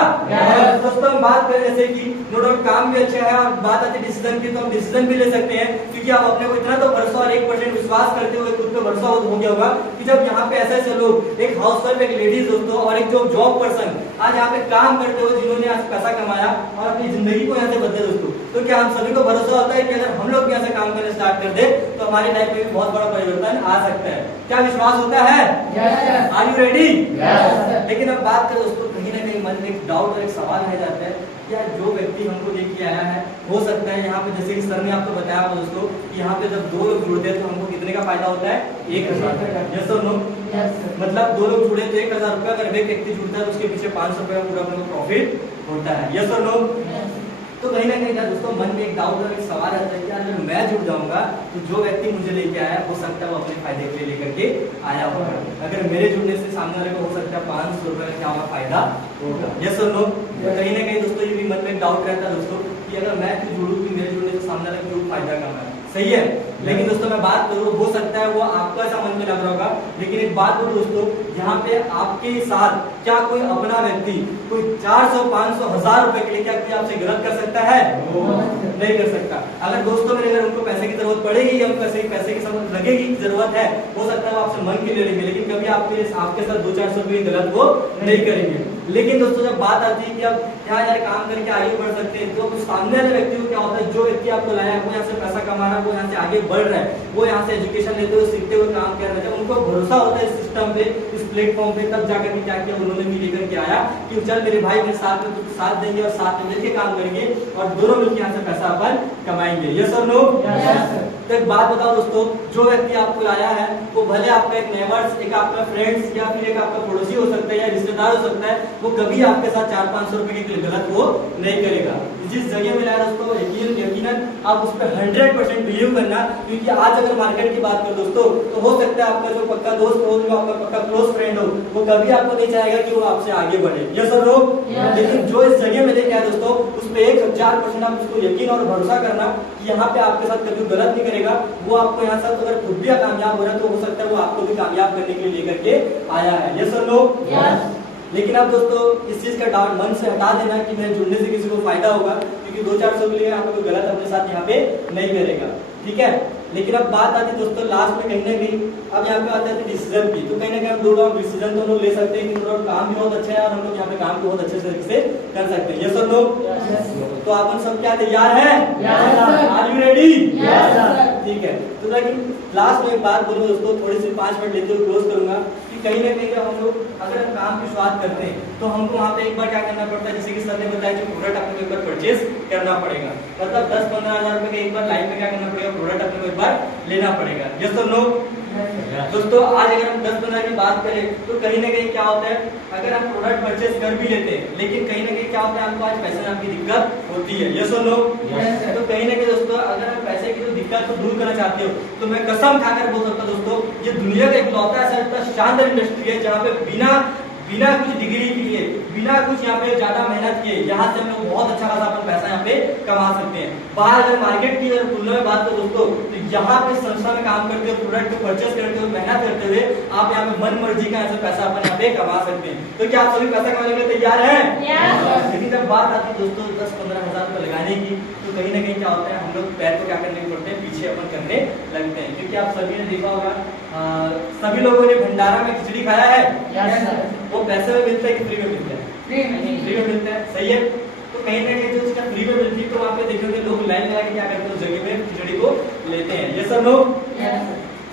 दोस्तों हम बात करें जैसे कि नो डाउट काम भी अच्छा है, और बात आती है डिसीजन की, तो हम डिसीजन भी ले सकते हैं। क्योंकि आप अपने को इतना तो भरोसा और 1% विश्वास करते हुए खुद पे भरोसा हो गया होगा कि जब यहाँ पे ऐसे लोग, एक हाउसवाइफ, एक लेडीज दोस्तों और एक जो जॉब पर्सन आज यहाँ पे काम करते हुए जिन्होंने आज पैसा कमाया और अपनी जिंदगी को यहाँ से बदले दोस्तों, तो क्या हम सभी को भरोसा होता है कि अगर हम लोग यहाँ से काम करना स्टार्ट कर दे तो हमारी लाइफ में भी बहुत बड़ा परिवर्तन आ सकता है? क्या विश्वास होता है? Are you ready? लेकिन अब बात करें दोस्तों, कहीं ना कहीं मन में एक डाउट और एक सवाल रह जाता है, क्या जो व्यक्ति हमको लेके आया है, हो सकता है यहाँ पे जैसे कि सर ने आपको बताया होगा दोस्तों कि यहाँ पे जब 2 लोग जुड़ते हैं तो हमको कितने का फायदा होता है? 1000 का। यस और नो? मतलब 2 लोग जुड़े तो 1000 रुपया, अगर एक व्यक्ति जुड़ता है तो उसके पीछे 500 रुपया पूरा अपने को प्रॉफिट होता है। यस और नो? तो कहीं ना कहीं दोस्तों मन में एक डाउट और एक सवाल आता है कि अगर मैं जुड़ जाऊंगा तो जो व्यक्ति मुझे लेके आया हो सकता है वो अपने फायदे के लिए लेकर के आया होगा, अगर मेरे जुड़ने से सामने वाले को हो सकता है 500 रुपए का क्या होगा, फायदा होगा। यस और नो? कहीं ना कहीं दोस्तों ये भी मन में एक डाउट रहता है दोस्तों कि अगर मैं जुड़ूं कि मेरे जुड़ने से सामने वाले को फायदा कम है, सही है। लेकिन दोस्तों मैं बात करूँ, हो सकता है वो आपको ऐसा मन में लग रहा होगा, लेकिन एक बात बोलूं दोस्तों, यहाँ पे आपके साथ क्या कोई अपना व्यक्ति कोई 400, 500, 1000 रुपए के लिए क्या कोई आपसे गलत कर सकता है? नहीं कर सकता। अगर दोस्तों मेरे अगर उनको पैसे की जरूरत पड़ेगी या पैसे की समझ लगेगी जरूरत है, हो सकता है वो आपसे मन के ले लेंगे, लेकिन कभी आपके साथ 200-400 रुपए गलत वो नहीं करेंगे। लेकिन दोस्तों जब बात आती है कि अब यहाँ यार काम करके आगे बढ़ सकते हैं, तो सामने वाले व्यक्ति को क्या होता है, जो व्यक्ति आपको लाया वो यहाँ से पैसा कमा रहा है, वो यहाँ से आगे बढ़ रहा है, वो यहाँ से एजुकेशन लेते हुए सीखते हुए काम कर रहे हैं, उनको भरोसा होता है इस सिस्टम पे, इस प्लेटफॉर्म पे, तब जाकर के क्या किया उन्होंने भी लेकर के आया कि चल मेरे भाई मेरे साथ में साथ देंगे और साथ में मिलकर काम करेंगे और दोनों मिलकर यहाँ से पैसा अपन कमाएंगे। यस और नो? तो एक बात बताओ दोस्तों, जो व्यक्ति आपको लाया है वो भले आपका एक नेबर्स, एक आपका फ्रेंड्स या फिर एक आपका पड़ोसी हो सकता है या रिश्तेदार हो सकता है, वो कभी आपके साथ 400-500 रुपए के लिए गलत वो नहीं करेगा। जिस जगह में लाया दोस्तों यकीनन आप उस पर 100% बिलीव करना, क्योंकि आज अगर मार्केट की बात करें दोस्तों तो हो सकता है आपका जो पक्का दोस्त हो, जो आपका पक्का क्लोज फ्रेंड हो, वो कभी आपको नहीं चाहेगा कि वो आपसे आगे बढ़े। यस और नो? लेकिन जो इस जगह में लेके आया दोस्तों, उस पर 1000% आप उसको यकीन और भरोसा करना कि यहाँ पे आपके साथ कभी गलत नहीं करेगा। वो आपको यहाँ से अगर खुद भी कामयाब हो रहा है तो हो सकता है वो आपको भी कामयाब करने के लिए लेकर के आया है। यस और नो? लेकिन अब दोस्तों इस चीज का डाउट मन से हटा देना कि मेरे जुड़ने से किसी को फायदा होगा, क्योंकि 200-400 के लिए आपको कोई गलत अपने साथ यहाँ पे नहीं करेगा, ठीक है। लेकिन अब बात आती है दोस्तों लास्ट में कहीं ना कहीं, अब यहाँ पे आते हैं डिसीजन की, तो कहीं ना कहीं हम 2 डिसीजन तो हम लोग ले सकते हैं कि काम भी बहुत अच्छा है और हम लोग यहाँ पे काम को बहुत अच्छे तरीके से कर सकते हैं। यस और नो? तो अपन सब क्या तैयार है? Are you ready? ठीक है। तो लेकिन लास्ट में एक बात बोलूं दोस्तों, थोड़ी सी 5 मिनट लेते हुए क्लोज करूंगा कि कहीं ना कहीं जब हम लोग अगर हम काम की शुरुआत करते हैं तो हमको वहाँ पे एक बार क्या करना पड़ता है, जैसे कि सर ने बताया कि प्रोडक्ट आपको एक बार परचेज करना पड़ेगा, मतलब 10-15 हज़ार रुपए का एक बार लाइफ में क्या करना पड़ेगा, प्रोडक्ट प्रोडक्ट अपने को एक बार लेना पड़ेगा। यस और नो? दोस्तों आज अगर हम 10-15 की बात करें तो कहीं ना कहीं क्या होता है, अगर हम प्रोडक्ट परचेस कर भी लेते हैं लेकिन कहीं ना कहीं क्या होता है, हमको आज पैसे में आपकी दिक्कत होती है। यस और नो? तो कहीं ना कहीं दोस्तों अगर हम पैसे की जो दिक्कत को दूर करना चाहते हो तो मैं कसम खाकर बोल सकता हूं दोस्तों, ये दुनिया का इकलौता ऐसा शानदार इंडस्ट्री है जहाँ पे बिना कुछ डिग्री किए, बिना कुछ यहाँ पे ज्यादा मेहनत किए यहाँ से हम लोग बहुत अच्छा खासा अपन पैसा यहाँ पे कमा सकते हैं। बाहर अगर मार्केट की अगर तुलना में बात करो दोस्तों, तो यहाँ पे संस्था में काम करते हो, प्रोडक्ट को परचेस करते हो, मेहनत करते हुए आप यहाँ पे मन मर्जी का ऐसा पैसा अपन यहाँ पे कमा सकते हैं। तो क्या आप सभी पैसा कमाने के लिए तैयार हैं? लेकिन जब बात आती है दोस्तों 10-15 हजार रुपए लगाने की, तो कहीं ना कहीं क्या होता है, हम लोग पैर को क्या करने पड़ते हैं, पीछे अपन करने लगते हैं। क्योंकि आप सभी ने देखा होगा, सभी लोगों ने भंडारा में खिचड़ी खाया है। वो पैसे में मिलता है कि फ्री में मिलता है? फ्री में मिलता है, सही है। तो कहीं ना कहीं जो उसका फ्री में मिलती है तो वहाँ पे देखोगे लोग लाइन लगा के क्या करते हैं, उस जगह में खिचड़ी को लेते हैं। ये सब लोग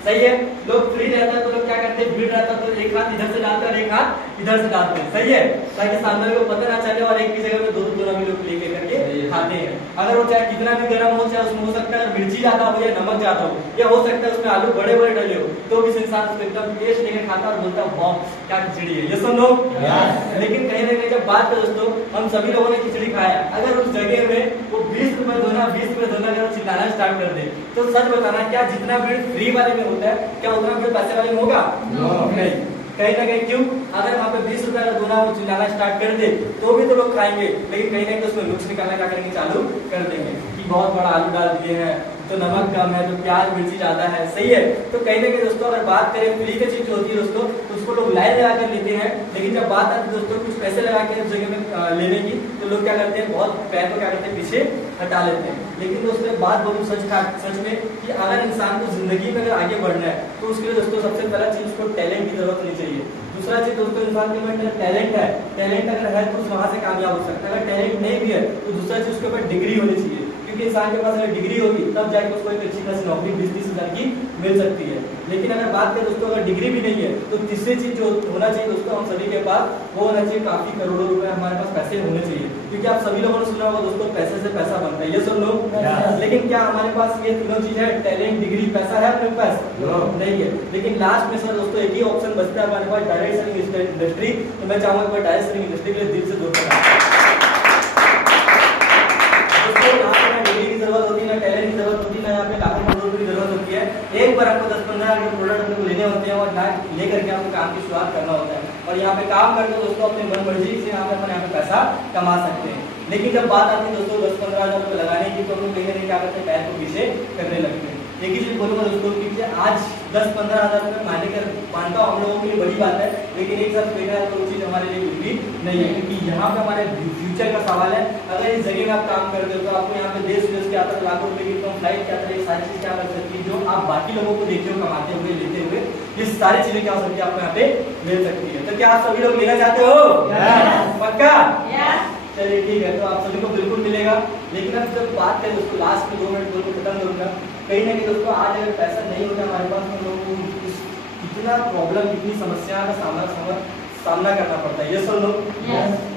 सही है। लोग फ्री रहता है तो लोग क्या करते हैं, भीड़ रहता है तो एक हाथ इधर से डालते हैं और एक हाथ इधर से डालते हैं, सही है, ताकि सामने को पता ना चले और एक की जगह में दो भी लोग लेके करके खाते हैं। अगर वो चाहे कितना भी गर्म हो, चाहे उसमें हो सकता है मिर्ची ज्यादा हो या नमक ज्यादा हो, या हो सकता है उसमें आलू बड़े बड़े डले हो, तो भी इंसान उसको एकदम टेस्ट लेके खाता और बोलता है वाह क्या खिचड़ी है। ये सब लोग लेकिन कहीं ना कहीं जब बात करें दोस्तों, हम सभी लोगों ने खिचड़ी खाया, अगर उस जगह में वो 20 रुपए दोना अगर चिल्लाना स्टार्ट कर दे तो सच बताना क्या जितना भीड़ फ्री वाले में होता है क्या उतना भीड़ पैसे वाले में होगा? नहीं। कहीं ना कहीं क्यों, अगर वहाँ पे 20 रुपए का दोना वो चिल्लाना स्टार्ट कर दे तो भी तो लोग खाएंगे, लेकिन कहीं ना कहीं उसमें नुक्स निकालना क्या करेंगे, चालू कर देंगे कि बहुत बड़ा आलू डाल दिए हैं, तो नमक कम है, तो प्याज मिर्ची ज्यादा है, सही है। तो कहीं ना कहीं दोस्तों अगर बात करें फ्री की चीज होती है दोस्तों, तो उसको लोग लाइन लगा कर लेते हैं, लेकिन जब बात आती है दोस्तों कुछ पैसे लगा के उस जगह में लेने की, तो लोग क्या करते हैं, बहुत पैर को क्या करते हैं, पीछे हटा लेते हैं। लेकिन दोस्तों बात बोलूं सच में कि अगर इंसान को जिंदगी में अगर आगे बढ़ना है तो उसके लिए दोस्तों सबसे पहला चीज उसको टैलेंट की जरूरत नहीं चाहिए। दूसरा चीज दोस्तों इंसान के अंदर टैलेंट है, टैलेंट अगर है तो वहां से कामयाब हो सकता है। अगर टैलेंट नहीं भी है तो दूसरा चीज उसके ऊपर डिग्री होनी चाहिए, क्योंकि इंसान के पास अगर डिग्री होगी तब जाके उसको एक अच्छी खासी नौकरी 20-30 हजार की मिल सकती है। लेकिन अगर बात करें दोस्तों अगर डिग्री भी नहीं है तो तीसरी चीज जो होना चाहिए दोस्तों हम सभी के पास, वो होना चाहिए काफी करोड़ों रुपए हमारे पास पैसे होने चाहिए। क्योंकि आप सभी लोगों ने सुना होगा दोस्तों पैसे से पैसा बनता है, ये सब लोग। लेकिन क्या हमारे पास ये तीनों चीज है, टैलेंट, डिग्री, पैसा है अपने पास? नहीं है। लेकिन लास्ट में सर दोस्तों एक ही ऑप्शन बचता है हमारे पास, डायरेक्ट सेलिंग इंडस्ट्री। तो मैं चाहूंगा कि डायरेक्ट सेलिंग इंडस्ट्री के लिए दिल से दूर करना जरूरत होती है, ना टैलेंट की जरूरत होती है, ना यहाँ पे लाखों करोड़ों की जरूरत होती है। एक बार आपको 10-15 प्रोडक्ट अपने को लेने होते हैं और ना लेकर के आपको काम की शुरुआत करना होता है, और यहाँ पे काम करके दोस्तों अपने मन मर्जी से यहाँ पे पैसा कमा सकते हैं। लेकिन जब बात आती है दोस्तों 10-15 हजार रुपए लगाने की, तो हम लोग कहीं ना कहीं क्या करते हैं, पैर को पीछे करने लगते हैं। एक ही चीज बोलूंगा दोस्तों कि आज 10-15 हजार रुपए मानता हूँ हम लोगों के लिए बड़ी बात है, लेकिन एक साथ देखा है तो वो चीज हमारे लिए कुछ भी नहीं है, क्योंकि यहाँ पे हमारे फ्यूचर का सवाल है। अगर इस जगह में आप काम करते हो तो आपको यहाँ पे देश विदेश के आता है लाखों रुपए की फ्लाइट के आता है, सारी चीज क्या कर सकती है जो आप बाकी लोगों को देखते हो कमाते हुए लेते हुए, ये सारी चीजें क्या हो सकती है आपको यहाँ पे मिल सकती है। तो क्या आप सभी लोग लेना चाहते हो? पक्का? चलिए ठीक है, तो आप सभी को बिल्कुल मिलेगा। लेकिन अब जब बात करें दोस्तों लास्ट में 2 मिनट बोल के खत्म करूंगा, कहीं ना कहीं दोस्तों आज अगर पैसा नहीं होता हमारे पास तो लोगों को कितना प्रॉब्लम, कितनी समस्या का सामना करना पड़ता है। ये सब लोग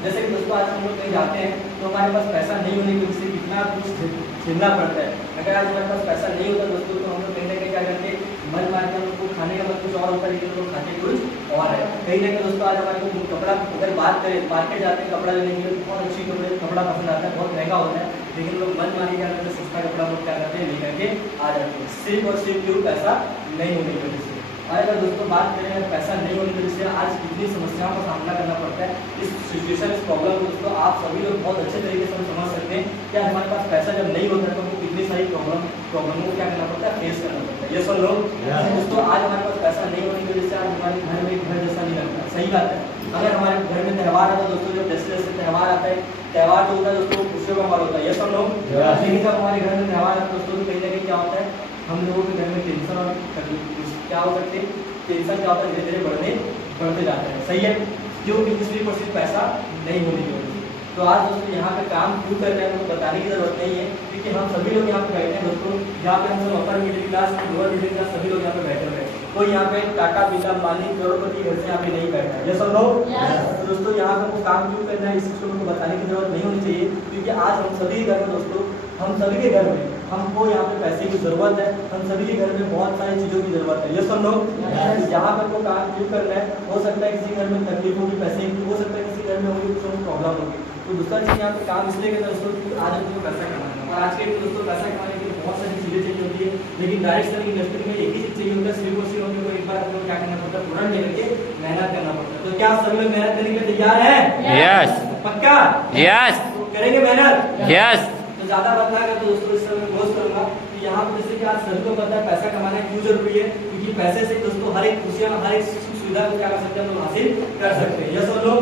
जैसे कि दोस्तों आज हम लोग कहीं जाते हैं तो हमारे पास पैसा नहीं होने की वजह से कितना कुछ झेलना पड़ता है। अगर आज हमारे पास पैसा नहीं होता दोस्तों तो हम लोग कहीं ना कहीं क्या करते हैं, मन मार के हम लोग को खाने का मन कुछ और होता है, लेकिन लोग खाते कुछ और है। कहीं ना कहीं दोस्तों आज हमारे को कपड़ा, अगर बात करें मार्केट जाते हैं कपड़ा लेने के लिए, बहुत अच्छी कपड़ा पसंद आता है, बहुत महंगा होता है, लेकिन लोग मन मार के क्या करते हैं, सस्ता कपड़ा लोग क्या करते हैं लेकर के आ जाते हैं, सिर्फ और सिर्फ क्यों, पैसा नहीं होने की वजह से। और अगर दोस्तों बात करें पैसा नहीं होने की वजह से आज कितनी समस्याओं का सामना करना पड़ता है, इस सिचुएशन, इस प्रॉब्लम को दोस्तों आप सभी लोग बहुत अच्छे तरीके से समझ सकते हैं। क्या हमारे पास पैसा जब नहीं होता है तो हमको कितनी सारी प्रॉब्लमों को क्या करना पड़ता है, फेस करना पड़ता है। ये सब लोग दोस्तों आज हमारे पास पैसा नहीं होने की वजह से आज हमारे घर में घर जैसा नहीं लगता, सही बात है। अगर हमारे घर में त्यौहार आता है दोस्तों, जब जैसे त्यौहार आता है, त्यौहार जो होता है दोस्तों खुशियों का माहौल होता है, ये सब लोग। लेकिन जब हमारे घर में त्यौहार आता है दोस्तों कहीं ना कहीं क्या होता है, हम लोगों के घर में टेंशन और क्या हो सकते हैं, टेंशन क्या होता है धीरे धीरे बढ़ते जाता है, सही है, क्योंकि सिर्फ और सिर्फ पैसा नहीं होने की वजह से। तो आज दोस्तों यहाँ पे काम क्यों कर रहे हैं हमको बताने की जरूरत नहीं है, क्योंकि हम सभी लोग यहाँ पे बैठे हैं दोस्तों, जहाँ पे हम सब upper middle class, lower middle class सभी लोग यहाँ पे बैठे हुए हैं। कोई यहाँ पे टाटा बिरला अंबानी करोड़पति घर से यहाँ पे नहीं बैठा है, ये सब लोग। तो दोस्तों यहाँ पे हमको काम क्यों करना है इस चीज को बताने की जरूरत नहीं होनी चाहिए, क्योंकि आज हम सभी घर में दोस्तों, हम सभी के घर में हमको यहाँ पे पैसे की की जरूरत है, हम सभी के घर में बहुत सारी चीज़ों की जरूरत है, ये सब लोग यहाँ पर को काम क्यों करना है, हो सकता है किसी घर में तकलीफ होगी, पैसे की हो सकता है किसी घर में होगी, कुछ प्रॉब्लम होगी, तो दूसरा चीज़ यहाँ पे काम इसलिए करना दोस्तों कि आज हमको पैसा कमाना है, और आज के दोस्तों पैसा कमाने के लिए बहुत सारी चीज़ें चाहिए होती है, लेकिन डायरेक्ट सेलिंग इंडस्ट्री में एक ही चीज़ चाहिए होता है, सिर्फ और सिर्फ हमको एक बार आपको क्या करना पड़ता है, प्रोडक्ट लेकर के मेहनत करना पड़ता है। तो क्या सभी लोग मेहनत करने के लिए तैयार हैं? यस पक्का? यस तो करेंगे मेहनत? यस। तो ज्यादा बात ना कर, तो दोस्तों इस समय क्लोज करूंगा कि यहाँ पर जैसे कि आज सभी को पता है पैसा कमाना क्यों जरूरी है, क्योंकि पैसे से दोस्तों हर एक खुशियां, हर एक सुविधा को क्या कर सकते हैं, हम हासिल कर सकते हैं। यस और नो?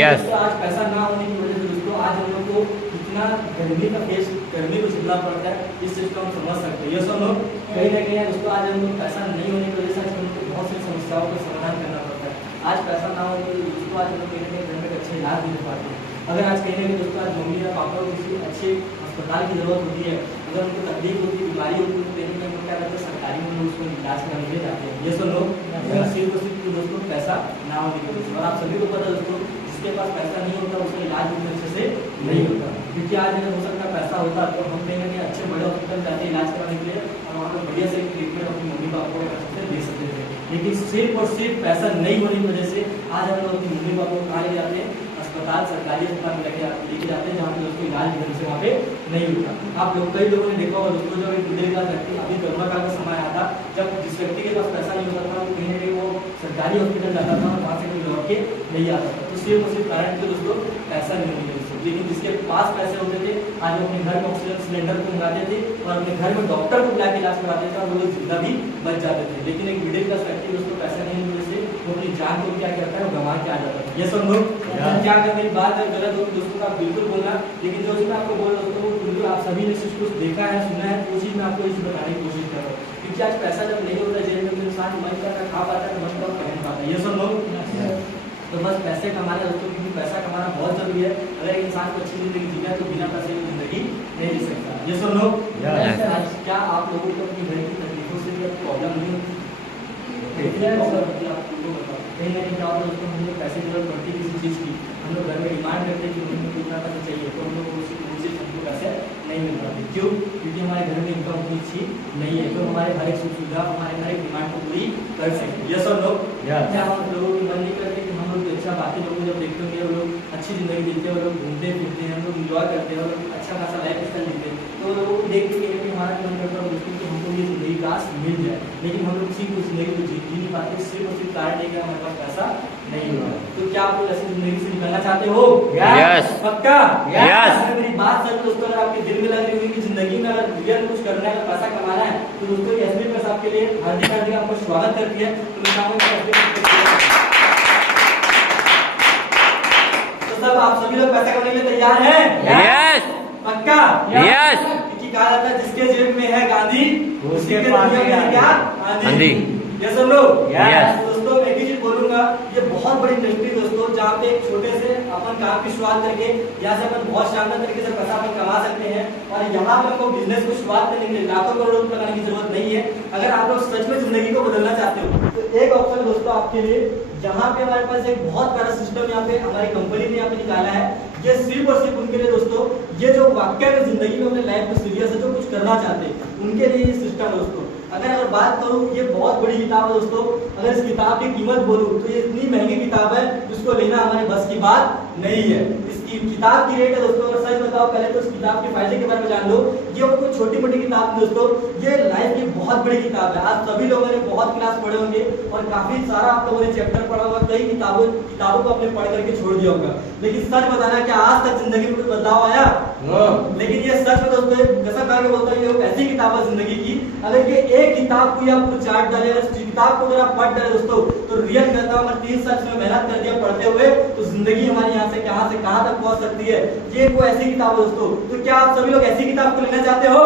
Yes. तो आज पैसा ना होने की वजह से दोस्तों आज हम लोग को कितना गर्मी को झेलना पड़ता है, इस चीज को हम समझ सकते हैं। यस और नो? कहीं ना कहीं दोस्तों आज हम लोग पैसा नहीं होने की वजह से हमको बहुत सी समस्याओं का समाधान करना पड़ता है। आज पैसा ना होने की वजह से दोस्तों आज हम लोग कहीं ना कहीं घर में अच्छे इलाज नहीं पाते हैं। अगर आज कहीं ना कहीं दोस्तों आज मम्मी या पापा को किसी अच्छे अस्पताल की जरूरत होती है, अगर उनको तकलीफ होती है, बीमारी होती है, तो कहीं ना कहीं क्या करते हैं, सरकारी में लोग उसको इलाज कराने ले जाते हैं। ये सब लोग सिर्फ और सिर्फ दोस्तों पैसा ना होने की वजह से, और आप सभी को पता है दोस्तों जिसके पास पैसा नहीं होता उसका इलाज भी अच्छे से नहीं होता, क्योंकि आज अगर हो सकता है पैसा होता तो हम कहीं ना कहीं अच्छे बड़े हॉस्पिटल जाते हैं इलाज कराने के लिए, और वहाँ पर बढ़िया से ट्रीटमेंट अपनी मम्मी पापा को दे सकते थे, लेकिन सिर्फ और सिर्फ पैसा नहीं होने की वजह से आज हम लोग अपनी मम्मी पापा को कहाँ ले जाते हैं, अस्पताल, सरकारी अस्पताल में लेके जाते हैं, जहाँ पे दोस्तों इलाज ढंग से वहाँ पे नहीं होता। आप लोग कई लोगों ने देखा होगा दोस्तों, जब एक मिडिल क्लास व्यक्ति, अभी कोरोना काल का समय आया था, जब जिस व्यक्ति के पास पैसा नहीं होता था वो कहीं ना कहीं वो सरकारी हॉस्पिटल जाता था और वहाँ से कोई लौट के नहीं आता था, तो सिर्फ और सिर्फ कारण थे दोस्तों पैसा नहीं होने की। लेकिन जिसके पास पैसे होते थे आज वो अपने घर में ऑक्सीजन सिलेंडर को मंगाते थे और अपने घर में डॉक्टर को बुला के इलाज कराते थे और वो लोग जिंदा भी बच जाते थे। लेकिन एक मिडिल क्लास व्यक्ति दोस्तों पैसा नहीं होने से वो अपनी जान को क्या करता है, वो गंवा के आ जाता है। ये सब लोग क्या अगर मेरी बात गलत हो दोस्तों का बिल्कुल बोलना, लेकिन जो चीज मैं आपको बोल रहा हूँ दोस्तों बिल्कुल आप सभी ने कुछ देखा है, सुना है, वो चीज मैं आपको इस बताने की कोशिश कर रहा हूँ, क्योंकि आज पैसा जब नहीं होता जेब में इंसान मन का खा पाता है, मन का पहन पाता है। ये सब लोग तो बस पैसे कमाना दोस्तों, क्योंकि पैसा कमाना बहुत जरूरी है। अगर एक इंसान को अच्छी जिंदगी जीना है तो बिना पैसे की जिंदगी नहीं जी सकता। ये सब लोग क्या आप लोगों को अपनी घर की तकलीफों से भी प्रॉब्लम नहीं होती? कहीं ना कहीं क्या होता है दोस्तों, हम लोग पैसे की जरूरत पड़ती है किसी चीज़ की, हम लोग घर में डिमांड करते हैं कि मुझे कितना पैसा चाहिए, तो हम लोग उसी हमको पैसे नहीं मिल पाते। क्यों? क्योंकि हमारे घर में इनकम उतनी अच्छी नहीं है तो हमारे हर एक सुख सुविधा, हमारे हर एक डिमांड को पूरी कर सकें। ये सब लोग क्या हम लोगों की मन नहीं करते कि हम लोग अच्छा बाकी लोगों जब देखते होंगे वो लोग अच्छी जिंदगी जीते हैं, वो लोग घूमते फिरते हैं, हम लोग इंजॉय करते हैं, वो लोग अच्छा खासा लाइफ स्टाइल जीते हैं, तो लोगों को देख के कहीं हमारा मन करता है दोस्तों कि हमको ये जिंदगी काश मिल जाए, लेकिन हम लोग किसी को जिंदगी को जी नहीं पाते, सिर्फ और सिर्फ कारण है कि हमारे पास पैसा नहीं होगा। तो क्या आप लोग ऐसी जिंदगी से निकलना चाहते हो? यस। पक्का? यस। मेरी बात सच दोस्तों, अगर आपके दिल में लग रही हुई कि जिंदगी में अगर रियल कुछ करना है, पैसा कमाना है, तो दोस्तों एसबी प्लस आपके लिए हार्दिक आपका स्वागत करती है। तो मैं चाहूंगा तो सब आप सभी लोग पैसा कमाने के लिए तैयार हैं? यस। पक्का? यस। क्योंकि कहा जाता है जिसके जेब में है गांधी उसके दुनिया में है क्या? आंधी। ये सब लोग यस। दोस्तों मैं एक ही चीज बोलूंगा, ये बहुत बड़ी इंडस्ट्री दोस्तों, जहाँ पे एक छोटे से अपन काम की शुरुआत करके यहाँ से अपन बहुत शानदार तरीके से पैसा अपन कमा सकते हैं, और यहाँ पे आपको बिजनेस को शुरुआत करने के लिए लाखों करोड़ों रुपए लगाने की जरूरत नहीं है। अगर आप लोग सच में जिंदगी को बदलना चाहते हो तो एक ऑप्शन दोस्तों आपके लिए, जहाँ पे हमारे पास एक बहुत बड़ा सिस्टम यहाँ पे हमारी कंपनी ने यहाँ पे निकाला है। ये सिर्फ और सिर्फ उनके लिए दोस्तों, ये जो वाकई में जिंदगी में अपने लाइफ में सीरियस है, जो कुछ करना चाहते हैं, उनके लिए ये सिस्टम दोस्तों। अगर बात करूं, ये बहुत बड़ी किताब है दोस्तों। अगर इस किताब की कीमत बोलूं तो ये इतनी महंगी किताब है जिसको लेना हमारे बस की बात नहीं है। इसकी किताब की रेट है दोस्तों, अगर सच बताओ पहले तो इस किताब के फायदे के बारे में जान लो। ये कोई छोटी मोटी किताब नहीं दोस्तों, ये लाइफ की बहुत बड़ी किताब है। आज सभी लोगों ने बहुत क्लास पढ़े होंगे और काफी सारा आप लोगों ने चैप्टर पढ़ा होगा, कई किताबों को आपने पढ़ करके छोड़ दिया होगा, लेकिन सच बताना क्या आज तक जिंदगी में कोई बदलाव आया? लेकिन ये सच में दोस्तों कसम खा के बोलता हूं, ये ऐसी किताब है जिंदगी की, अगर ये एक किताब को आप चाट डाले, अगर किताब को अगर आप पढ़ डाले दोस्तों, तो रियल कहता हूं अगर 3 साल में मेहनत कर दिया पढ़ते हुए, तो जिंदगी हमारी यहाँ से कहां तक पहुंच सकती है। ये कोई ऐसी किताब है दोस्तों, तो क्या आप सभी लोग ऐसी किताब को लेना चाहते हो?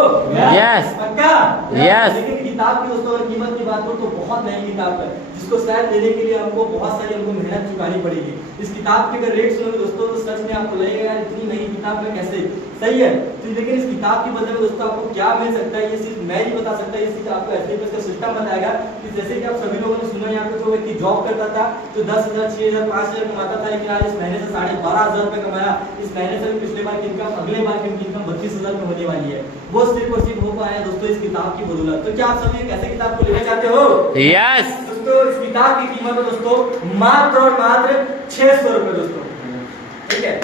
यस। पक्का? यस। लेकिन किताब की दोस्तों अगर कीमत की बात करूं तो बहुत महंगी किताब है, जिसको शायद लेने के लिए हमको बहुत सारी मेहनत चुकानी पड़ेगी। इस किताब के अगर रेट सुनोगे दोस्तों तो सच में आपको लगेगा यार इतनी महंगी किताब में कैसे। सही है। तो लेकिन इस किताब की बदले में दोस्तों आपको क्या मिल सकता है, ये चीज मैं नहीं बता सकता, ये चीज आपको एसलीपीएस का सिस्टम बताएगा। कि जैसे कि आप सभी लोगों ने सुना यहाँ पे जो व्यक्ति जॉब करता था, जो 10,000, 6,000, 5,000 कमाता था, लेकिन आज इस महीने से 12,500 रुपए कमाया, इस महीने से पिछले बार की इनकम, अगले बार की इनकम 32,000 में होने वाली है। वो सिर्फ और सिर्फ हो पाया दोस्तों इस किताब की बदौलत। तो क्या आप सभी एक ऐसे किताब को लेना चाहते हो? यस। दोस्तों इस किताब की कीमत है दोस्तों मात्र और मात्र 600 रुपए दोस्तों, ठीक है।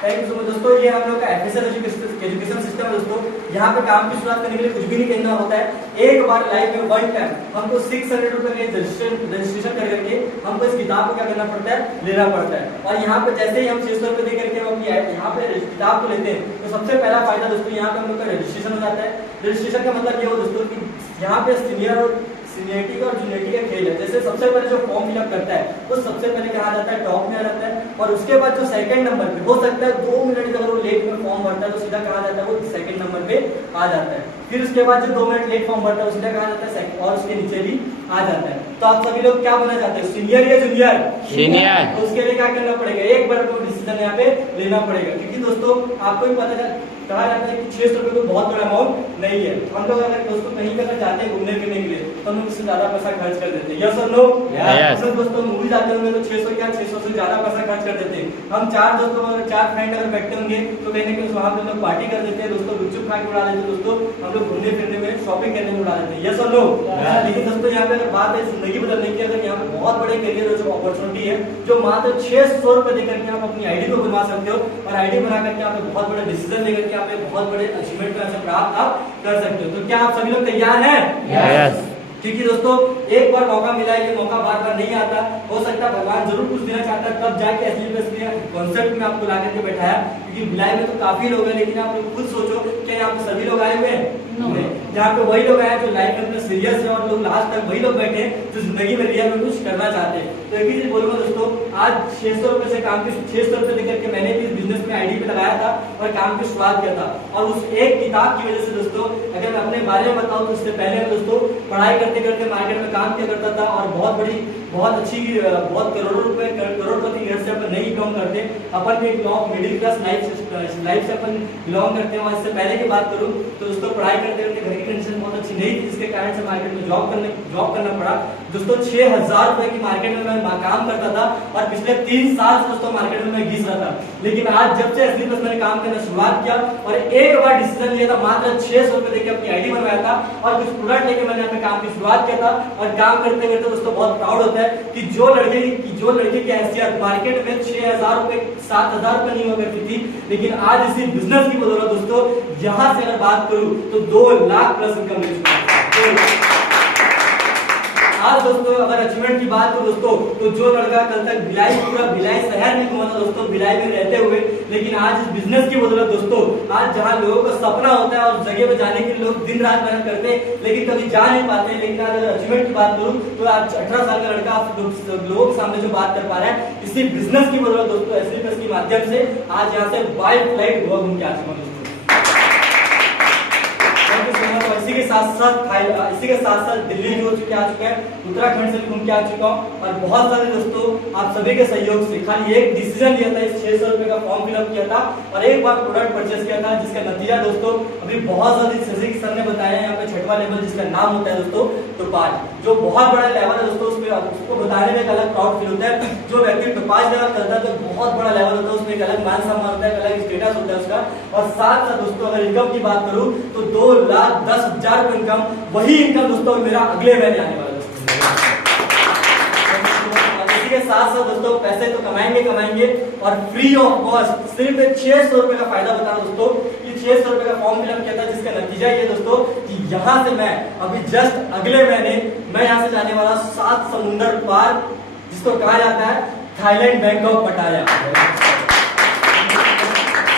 थैंक यू सो मच दोस्तों। ये हम लोग का एफएसएल एजुकेशन सिस्टम है दोस्तों। यहाँ पे काम की शुरुआत करने के लिए कुछ भी नहीं करना होता है, एक बार लाइफ में वन टाइम हमको 600 रुपए का रजिस्ट्रेशन कर करके हमको इस किताब को क्या करना पड़ता है, लेना पड़ता है। और यहाँ पे जैसे ही हम 600 रुपए दे करके हम अपनी यहाँ पे किताब को लेते हैं, तो सबसे पहला फायदा दोस्तों यहाँ पे हम लोग का रजिस्ट्रेशन हो जाता है। रजिस्ट्रेशन का मतलब ये हो दोस्तों कि यहाँ पे सीनियर और सीनियरिटी का और जूनियरिटी का खेल है। जैसे सबसे पहले जो फॉर्म फिलअप करता है वो सबसे पहले कहा जाता है टॉप में आ जाता है, और उसके बाद जो सेकंड नंबर पे हो सकता है 2 मिनट अगर वो लेट में फॉर्म भरता है तो सीधा कहा जाता है वो सेकंड नंबर पे आ जाता है। फिर उसके बाद जो 2 मिनट लेट फॉर्म भरता है सीधा कहा जाता है और उसके नीचे भी आ जाता है। तो आप सभी लोग क्या बनना चाहते हैं, सीनियर या जूनियर? सीनियर। तो उसके लिए क्या करना पड़ेगा, एक बार आपको डिसीजन यहाँ पे लेना पड़ेगा, क्योंकि दोस्तों आपको भी पता कहा जाता है कि 600 रुपए कोई बहुत बड़ा अमाउंट नहीं है। हम लोग अगर दोस्तों कहीं करना चाहते हैं घूमने फिरने के लिए तो हम लोग इससे ज्यादा पैसा खर्च कर देते हैं, यस और नो? यस। हम दोस्तों मूवी जाते होंगे तो 600 क्या 600 से ज्यादा पैसा खर्च कर देते हैं। हम 4 दोस्तों अगर 4 फ्रेंड अगर बैठते होंगे तो कहीं ना कहीं वहां पे लोग पार्टी कर देते हैं दोस्तों, गुपचुप खा के उड़ा देते हैं दोस्तों, हम लोग घूमने फिरने में शॉपिंग करने में उड़ा देते हैं, यस और नो? लेकिन दोस्तों यहाँ पे अगर बात है जिंदगी बदलने की, अगर यहाँ पे बहुत बड़े करियर जो अपॉर्चुनिटी है जो मात्र 600 रुपए देकर के आप अपनी आईडी को बनवा सकते हो, और आईडी बना करके आप बहुत बड़े डिसीजन लेकर के आप बहुत बड़े अचीवमेंट को ऐसे प्राप्त आप कर सकते हो। तो क्या आप सभी लोग तैयार हैं? यस। क्योंकि दोस्तों एक बार मौका मिला है, ये मौका बार बार नहीं आता। हो सकता है भगवान जरूर कुछ देना चाहता है, तब जाके एसलीपीएस कॉन्सेप्ट में आपको ला करके बैठाया। क्योंकि भिलाई में तो काफी लोग हैं, लेकिन आप लोग खुद सोचो क्या यहाँ पे सभी लोग आए हुए हैं? यहाँ पे वही लोग आए जो लाइफ में सीरियस है, और लोग लास्ट तक वही लोग बैठे हैं जो जिंदगी में रियल में कुछ करना चाहते हैं। तो एक ही चीज बोलूंगा दोस्तों, आज 600 रुपए से काम की 600 रुपए देकर के मैंने भी इस बिजनेस में आईडी पे लगाया था और काम की शुरुआत किया था। और उस एक किताब की वजह से दोस्तों अगर मैं अपने बारे में बताऊं तो इससे पहले मैं दोस्तों पढ़ाई करते करते मार्केट में काम किया करता था, और बहुत अच्छी बहुत करोड़पति घर से अपन नहीं बिलोंग करते, अपन भी मिडिल क्लास लाइफ से अपन बिलोंग करते हैं। और इससे पहले की बात करूं तो दोस्तों पढ़ाई करते करते घर की कंडीशन बहुत अच्छी नहीं थी, जिसके कारण से मार्केट में जॉब करना पड़ा दोस्तों। 6,000 रुपए की मार्केट में मैं काम करता था, और पिछले 3 साल से दोस्तों मार्केट में मैं घिस रहा था। लेकिन आज जब से एसलीपीएस मैंने काम करना शुरुआत किया और एक बार डिसीजन लिया था, मात्र 600 रुपए देके अपनी आईडी बनवाया था, और कुछ प्रोडक्ट लेके मैंने अपने काम की शुरुआत किया था। और काम करते करते दोस्तों बहुत प्राउड होता है कि जो लड़के की हैसियत मार्केट में 6,000 रुपए 7,000 रुपए नहीं हुआ करती थी, लेकिन आज इसी बिजनेस की बदौलत दोस्तों यहाँ से अगर बात करूं तो 2 लाख प्लस इनकम मिल चुका है। आज दोस्तों अगर अचीवमेंट की बात करूं दोस्तों, तो जो लड़का कल तक पूरा भिलाई शहर में घूमा था दोस्तों, भिलाई में रहते हुए, लेकिन आज इस बिजनेस की बदौलत दोस्तों आज जहां लोगों का सपना होता है और जगह पे जाने के लिए लोग दिन रात मेहनत करते हैं लेकिन कभी जा नहीं पाते, लेकिन आज अगर अचीवमेंट की बात करूं तो आज 18 साल का लड़का लोगों के सामने जो बात कर पा रहा है, इसी बिजनेस की बदौलत दोस्तों एसलीपीएस के माध्यम से आज यहाँ से बाय फ्लाइट गोवा घूम के आ चुका हूं। इसी के साथ साथ दिल्ली भी हो चुके आ चुका है, उत्तराखंड से भी घूम के आ चुका हूँ, और बहुत सारे दोस्तों आप सभी के सहयोग से खाली एक डिसीजन लिया था, इस 600 रुपए का फॉर्म फिलअप किया था और एक बार प्रोडक्ट परचेस किया था, जिसका नतीजा दोस्तों अभी बहुत सारी सर ने बताया है। यहाँ पे 6वां लेवल जिसका नाम होता है दोस्तों टोपाज, जो बहुत बड़ा लेवल है दोस्तों, उसको बताने में एक अलग प्राउड फील होता है। जो व्यक्ति टोपाज लेवल करता है तो बहुत बड़ा लेवल होता है, उसमें एक अलग मान सम्मान होता है, अलग स्टेटस होता है उसका। और साथ साथ दोस्तों अगर इनकम की बात करूं तो 2,10,000 रुपए इनकम, वही इनकम दोस्तों मेरा अगले महीने आने वाला है। इसी के साथ साथ दोस्तों पैसे तो कमाएंगे और फ्री ऑफ कॉस्ट सिर्फ 600 रुपए का फायदा बता रहा हूं दोस्तों। ये 600 रुपए का फॉर्म फिलअप किया था, जिसका नतीजा ये दोस्तों कि यहाँ से मैं अभी जस्ट अगले महीने मैं यहाँ से जाने वाला 7 समुंदर पार, जिसको कहा जाता है थाईलैंड, बैंकॉक, पटाया।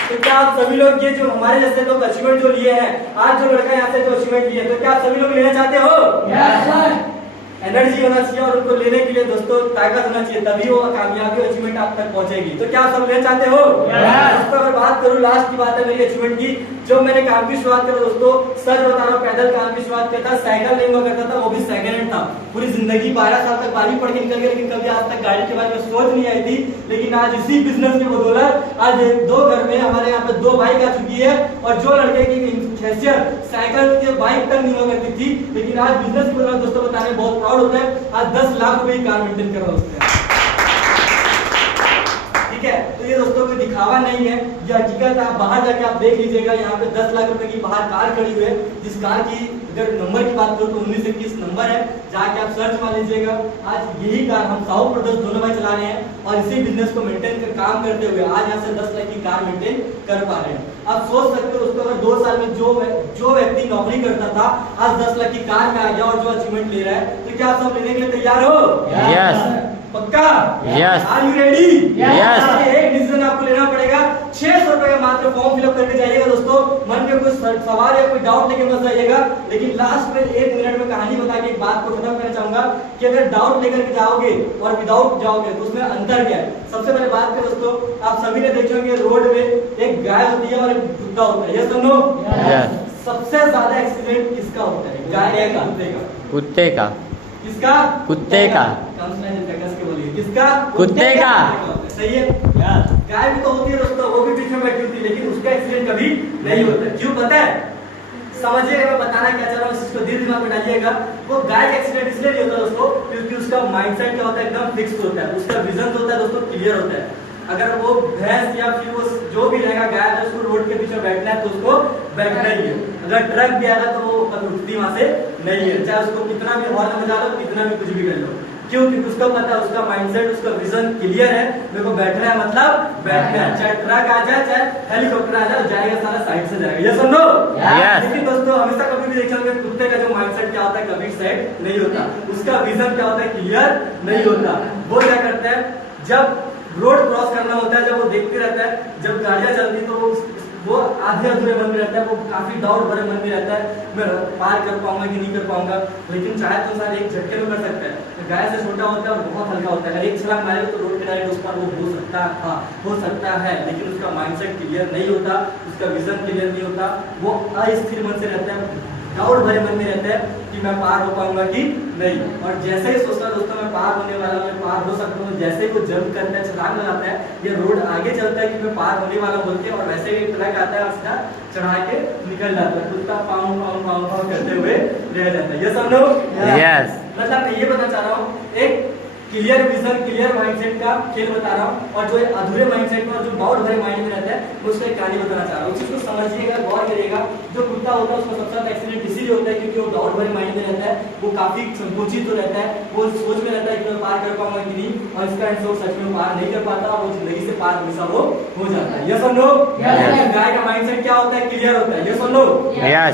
तो क्या आप सभी लोग ये जो हमारे जैसे लोग अचीवमेंट जो लिए हैं, आज जो लड़का यहाँ से जो अचीवमेंट लिए, तो क्या आप सभी लोग लेना चाहते हो? एनर्जी होना चाहिए और उनको लेने के लिए दोस्तों ताकत होना चाहिए, तभी वो कामयाबी अचीवमेंट आप तक पहुंचेगी। तो क्या आप सब लेना चाहते हो? दोस्तों अगर बात करूं लास्ट की बात है मेरी अचीवमेंट की, जो मैंने काम की शुरुआत करा दोस्तों, सच बता रहा हूं, पैदल काम की शुरुआत किया था, साइकिल नहीं हुआ करता था, वो भी सेकंड हैंड था। पूरी जिंदगी 12 साल तक 12वीं पढ़ के निकल गया, लेकिन कभी आज तक गाड़ी के बारे में सोच नहीं आई थी। लेकिन आज इसी बिजनेस की बदौलत आज 2 घर में हमारे यहाँ पे 2 बाइक आ चुकी है, और जो लड़के की हैसियत साइकिल के बाइक तक नहीं हुआ करती थी, लेकिन आज बिजनेस की बदौलत दोस्तों बताने बहुत प्राउड होता है, आज 10 लाख रुपए की कार मेंटेन कर रहा है। ठीक है, तो ये दोस्तों कोई दिखावा नहीं है, ये हकीकत है। आप बाहर जाके आप देख लीजिएगा, यहाँ पे 10 लाख रुपए की बाहर कार खड़ी हुई है, जिस कार की अगर नंबर की बात करूं तो 1921 नंबर है, जाके आप सर्च मार लीजिएगा। आज यही कार हम साहू ब्रदर्स दोनों भाई चला रहे हैं, और इसी बिजनेस को मेंटेन कर काम करते हुए आज यहाँ से 10 लाख की कार मेंटेन कर पा रहे हैं। आप सोच सकते हो दोस्तों, अगर 2 साल में जो व्यक्ति नौकरी करता था आज 10 लाख की कार में आ गया और जो अचीवमेंट ले रहा है, तो क्या आप सब लेने के लिए तैयार हो? यस। पक्का? Yes. Are you ready? Yes. एक डिसीजन आपको लेना पड़ेगा, 600 रुपए का मात्र फॉर्म फिलअप करके जाइएगा दोस्तों। मन में कोई सवाल या कोई डाउट लेके मत जाइएगा, लेकिन लास्ट में 1 मिनट में कहानी बता के एक बात को खत्म करना चाहूंगा कि अगर डाउट लेकर के जाओगे और विदाउट जाओगे तो उसमें अंतर क्या है। सबसे पहले बात करें दोस्तों, आप सभी ने देखे होंगे रोड में एक गाय होती है और एक कुत्ता होता है, ये सुनो। सबसे ज्यादा एक्सीडेंट किसका होता है? गाय का, कुत्ते का? कुत्ते का। किसका? कुत्ते का। किसका? कुत्ते का। सही है यार। गाय भी तो होती है दोस्तों, वो भी बीच में बैठी होती है, लेकिन उसका एक्सीडेंट कभी नहीं होता। क्यों पता है? समझिएगा मैं बताना क्या चाह रहा हूँ, इसको दिल दिमाग में डालिएगा। वो गाय का एक्सीडेंट इसलिए नहीं होता दोस्तों क्योंकि उसका माइंडसेट क्या होता है, एकदम फिक्स होता है, उसका विजन होता है दोस्तों क्लियर होता है। अगर वो भैंस या फिर वो जो भी रहेगा गाय है, उसको रोड के बीच में बैठना है तो उसको बैठना ही है। अगर ट्रक भी आएगा तो वो उठती वहां से नहीं है, चाहे उसको कितना भी हॉर्न बजा लो, कितना भी कुछ भी कर लो। क्यों? क्योंकि उसको पता है, उसका माइंडसेट, उसका विजन क्लियर है, मेरे को बैठना है मतलब बैठना है, चाहे ट्रक आ जाए चाहे हेलीकॉप्टर आ जाए, जाएगा सारा साइड से जाएगा। ये सुन लो। लेकिन दोस्तों हमेशा कभी भी देखेंगे कुत्ते का जो माइंडसेट क्या होता है, कभी साइड नहीं होता, उसका विजन क्या होता है, क्लियर नहीं होता। वो क्या करता है, जब रोड क्रॉस करना होता है, जब वो देखते रहता है, जब गाड़ियां चलती तो वो आधे अधूरे मन में रहता है, वो काफी डाउट भरे मन में रहता है, मैं पार कर पाऊंगा कि नहीं कर पाऊंगा। लेकिन चाहे तो इंसान एक झटके में कर सकता है। गाय से छोटा होता है और बहुत हल्का होता है, अगर एक छलांग मारेगा तो रोड के डायरेक्ट उस पर वो हो सकता है, लेकिन उसका माइंडसेट क्लियर नहीं होता, उसका विजन क्लियर नहीं होता, वो अस्थिर मन से रहता है, डाउट भरे मन में रहता है कि मैं पार हो पाऊंगा कि नहीं। और जैसे ही सोचता दोस्तों मैं पार होने वाला हूं, मैं पार हो सकता हूं, जैसे ही वो जंप करता है, छलांग लगाता है, ये रोड आगे चलता है कि मैं पार होने वाला बोल के, और वैसे ही ट्रक आता है और सीधा चढ़ा के निकल जाता है, कुत्ता पाँव पाँव पाँव पाँव करते हुए रह जाता है। ये सब लोग यस। मतलब मैं ये बताना चाह रहा हूँ, एक क्लियर विजन क्लियर माइंडसेट का खेल बता रहा हूँ, और जो अधूरे माइंडसेट में और जो डाउट भरे माइंड में रहता है, मैं उसको एक कहानी बताना चाह रहा हूँ। उस चीज को समझिएगा, गौर करिएगा। जो कुत्ता होता है उसका सबसे ज्यादा एक्सीडेंट इसीलिए होता है क्योंकि वो डाउट भरे माइंड में रहता है, वो काफी संकुचित तो रहता है, वो सोच में रहता है कि मैं पार कर पाऊंगा कि नहीं, और इसका आंसर सच में पार नहीं कर पाता, वो जिंदगी से पार हमेशा वो हो जाता है। ये सुन लो। गाय का माइंडसेट क्या होता है, क्लियर होता है। ये सुन लो।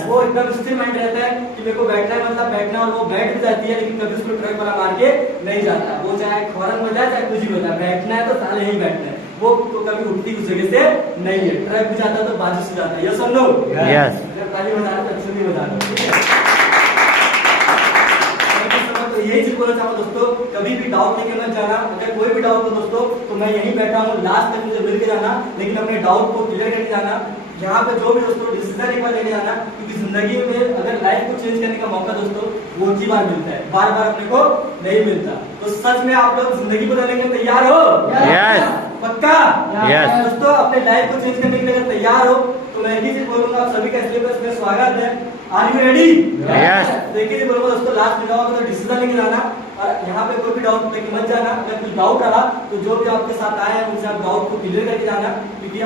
वो एकदम स्थिर माइंड रहता है कि मेरे को बैठना है मतलब बैठना, और वो बैठ भी जाती है, लेकिन कभी उसको ट्रक वाला मार के नहीं जाता। वो चाहे हॉर्न बजाए चाहे कुछ भी होता, बैठना है तो साले यही बैठना है, वो तो कभी उठती उस जगह से नहीं है, ट्रक भी जाता है तो बाजू से जाता है। ये सुन लो। यस। ताली बजा दो, अच्छे से बजा दो, ठीक है। तो यही चीज बोलना चाहूंगा दोस्तों, कभी भी डाउट लेके मत जाना। अगर कोई भी डाउट हो दोस्तों तो मैं यहीं बैठा हूँ, लास्ट तक मुझे मिल के जाना, लेकिन अपने डाउट को क्लियर करके जाना। यहाँ पे जो भी दोस्तों डिसीजन एक बार लेके जाना, क्योंकि जिंदगी में अगर लाइफ को चेंज करने का मौका दोस्तों वो ही बार मिलता है, बार बार अपने को नहीं मिलता। तो सच में आप लोग जिंदगी बदलने के लिए तैयार हो? यस। पक्का? यस। दोस्तों अपने लाइफ को चेंज करने के लिए अगर तैयार हो तो मैं एक ही चीज बोलूंगा, आप सभी का सिलेबस में स्वागत है। Are you ready? यस। तो एक ही चीज बोलूंगा दोस्तों, लास्ट में जाओगे तो डिसीजन लेके जाना, और यहाँ पे कोई भी डाउट लेके मत जाना। अगर कुछ डाउट रहा तो जो भी आपके साथ आए हैं उनसे आप डाउट को क्लियर करके जाना, क्योंकि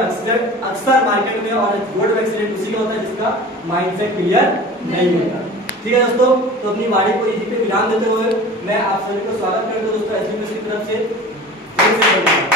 अक्सर मार्केट में और रोड में एक्सीडेंट उसी का होता है जिसका माइंडसेट क्लियर नहीं होता। ठीक है दोस्तों, तो अपनी वाणी को यहीं पे विराम देते हुए मैं आप सभी को स्वागत करता हूँ दोस्तों एचपीएस की तरफ से।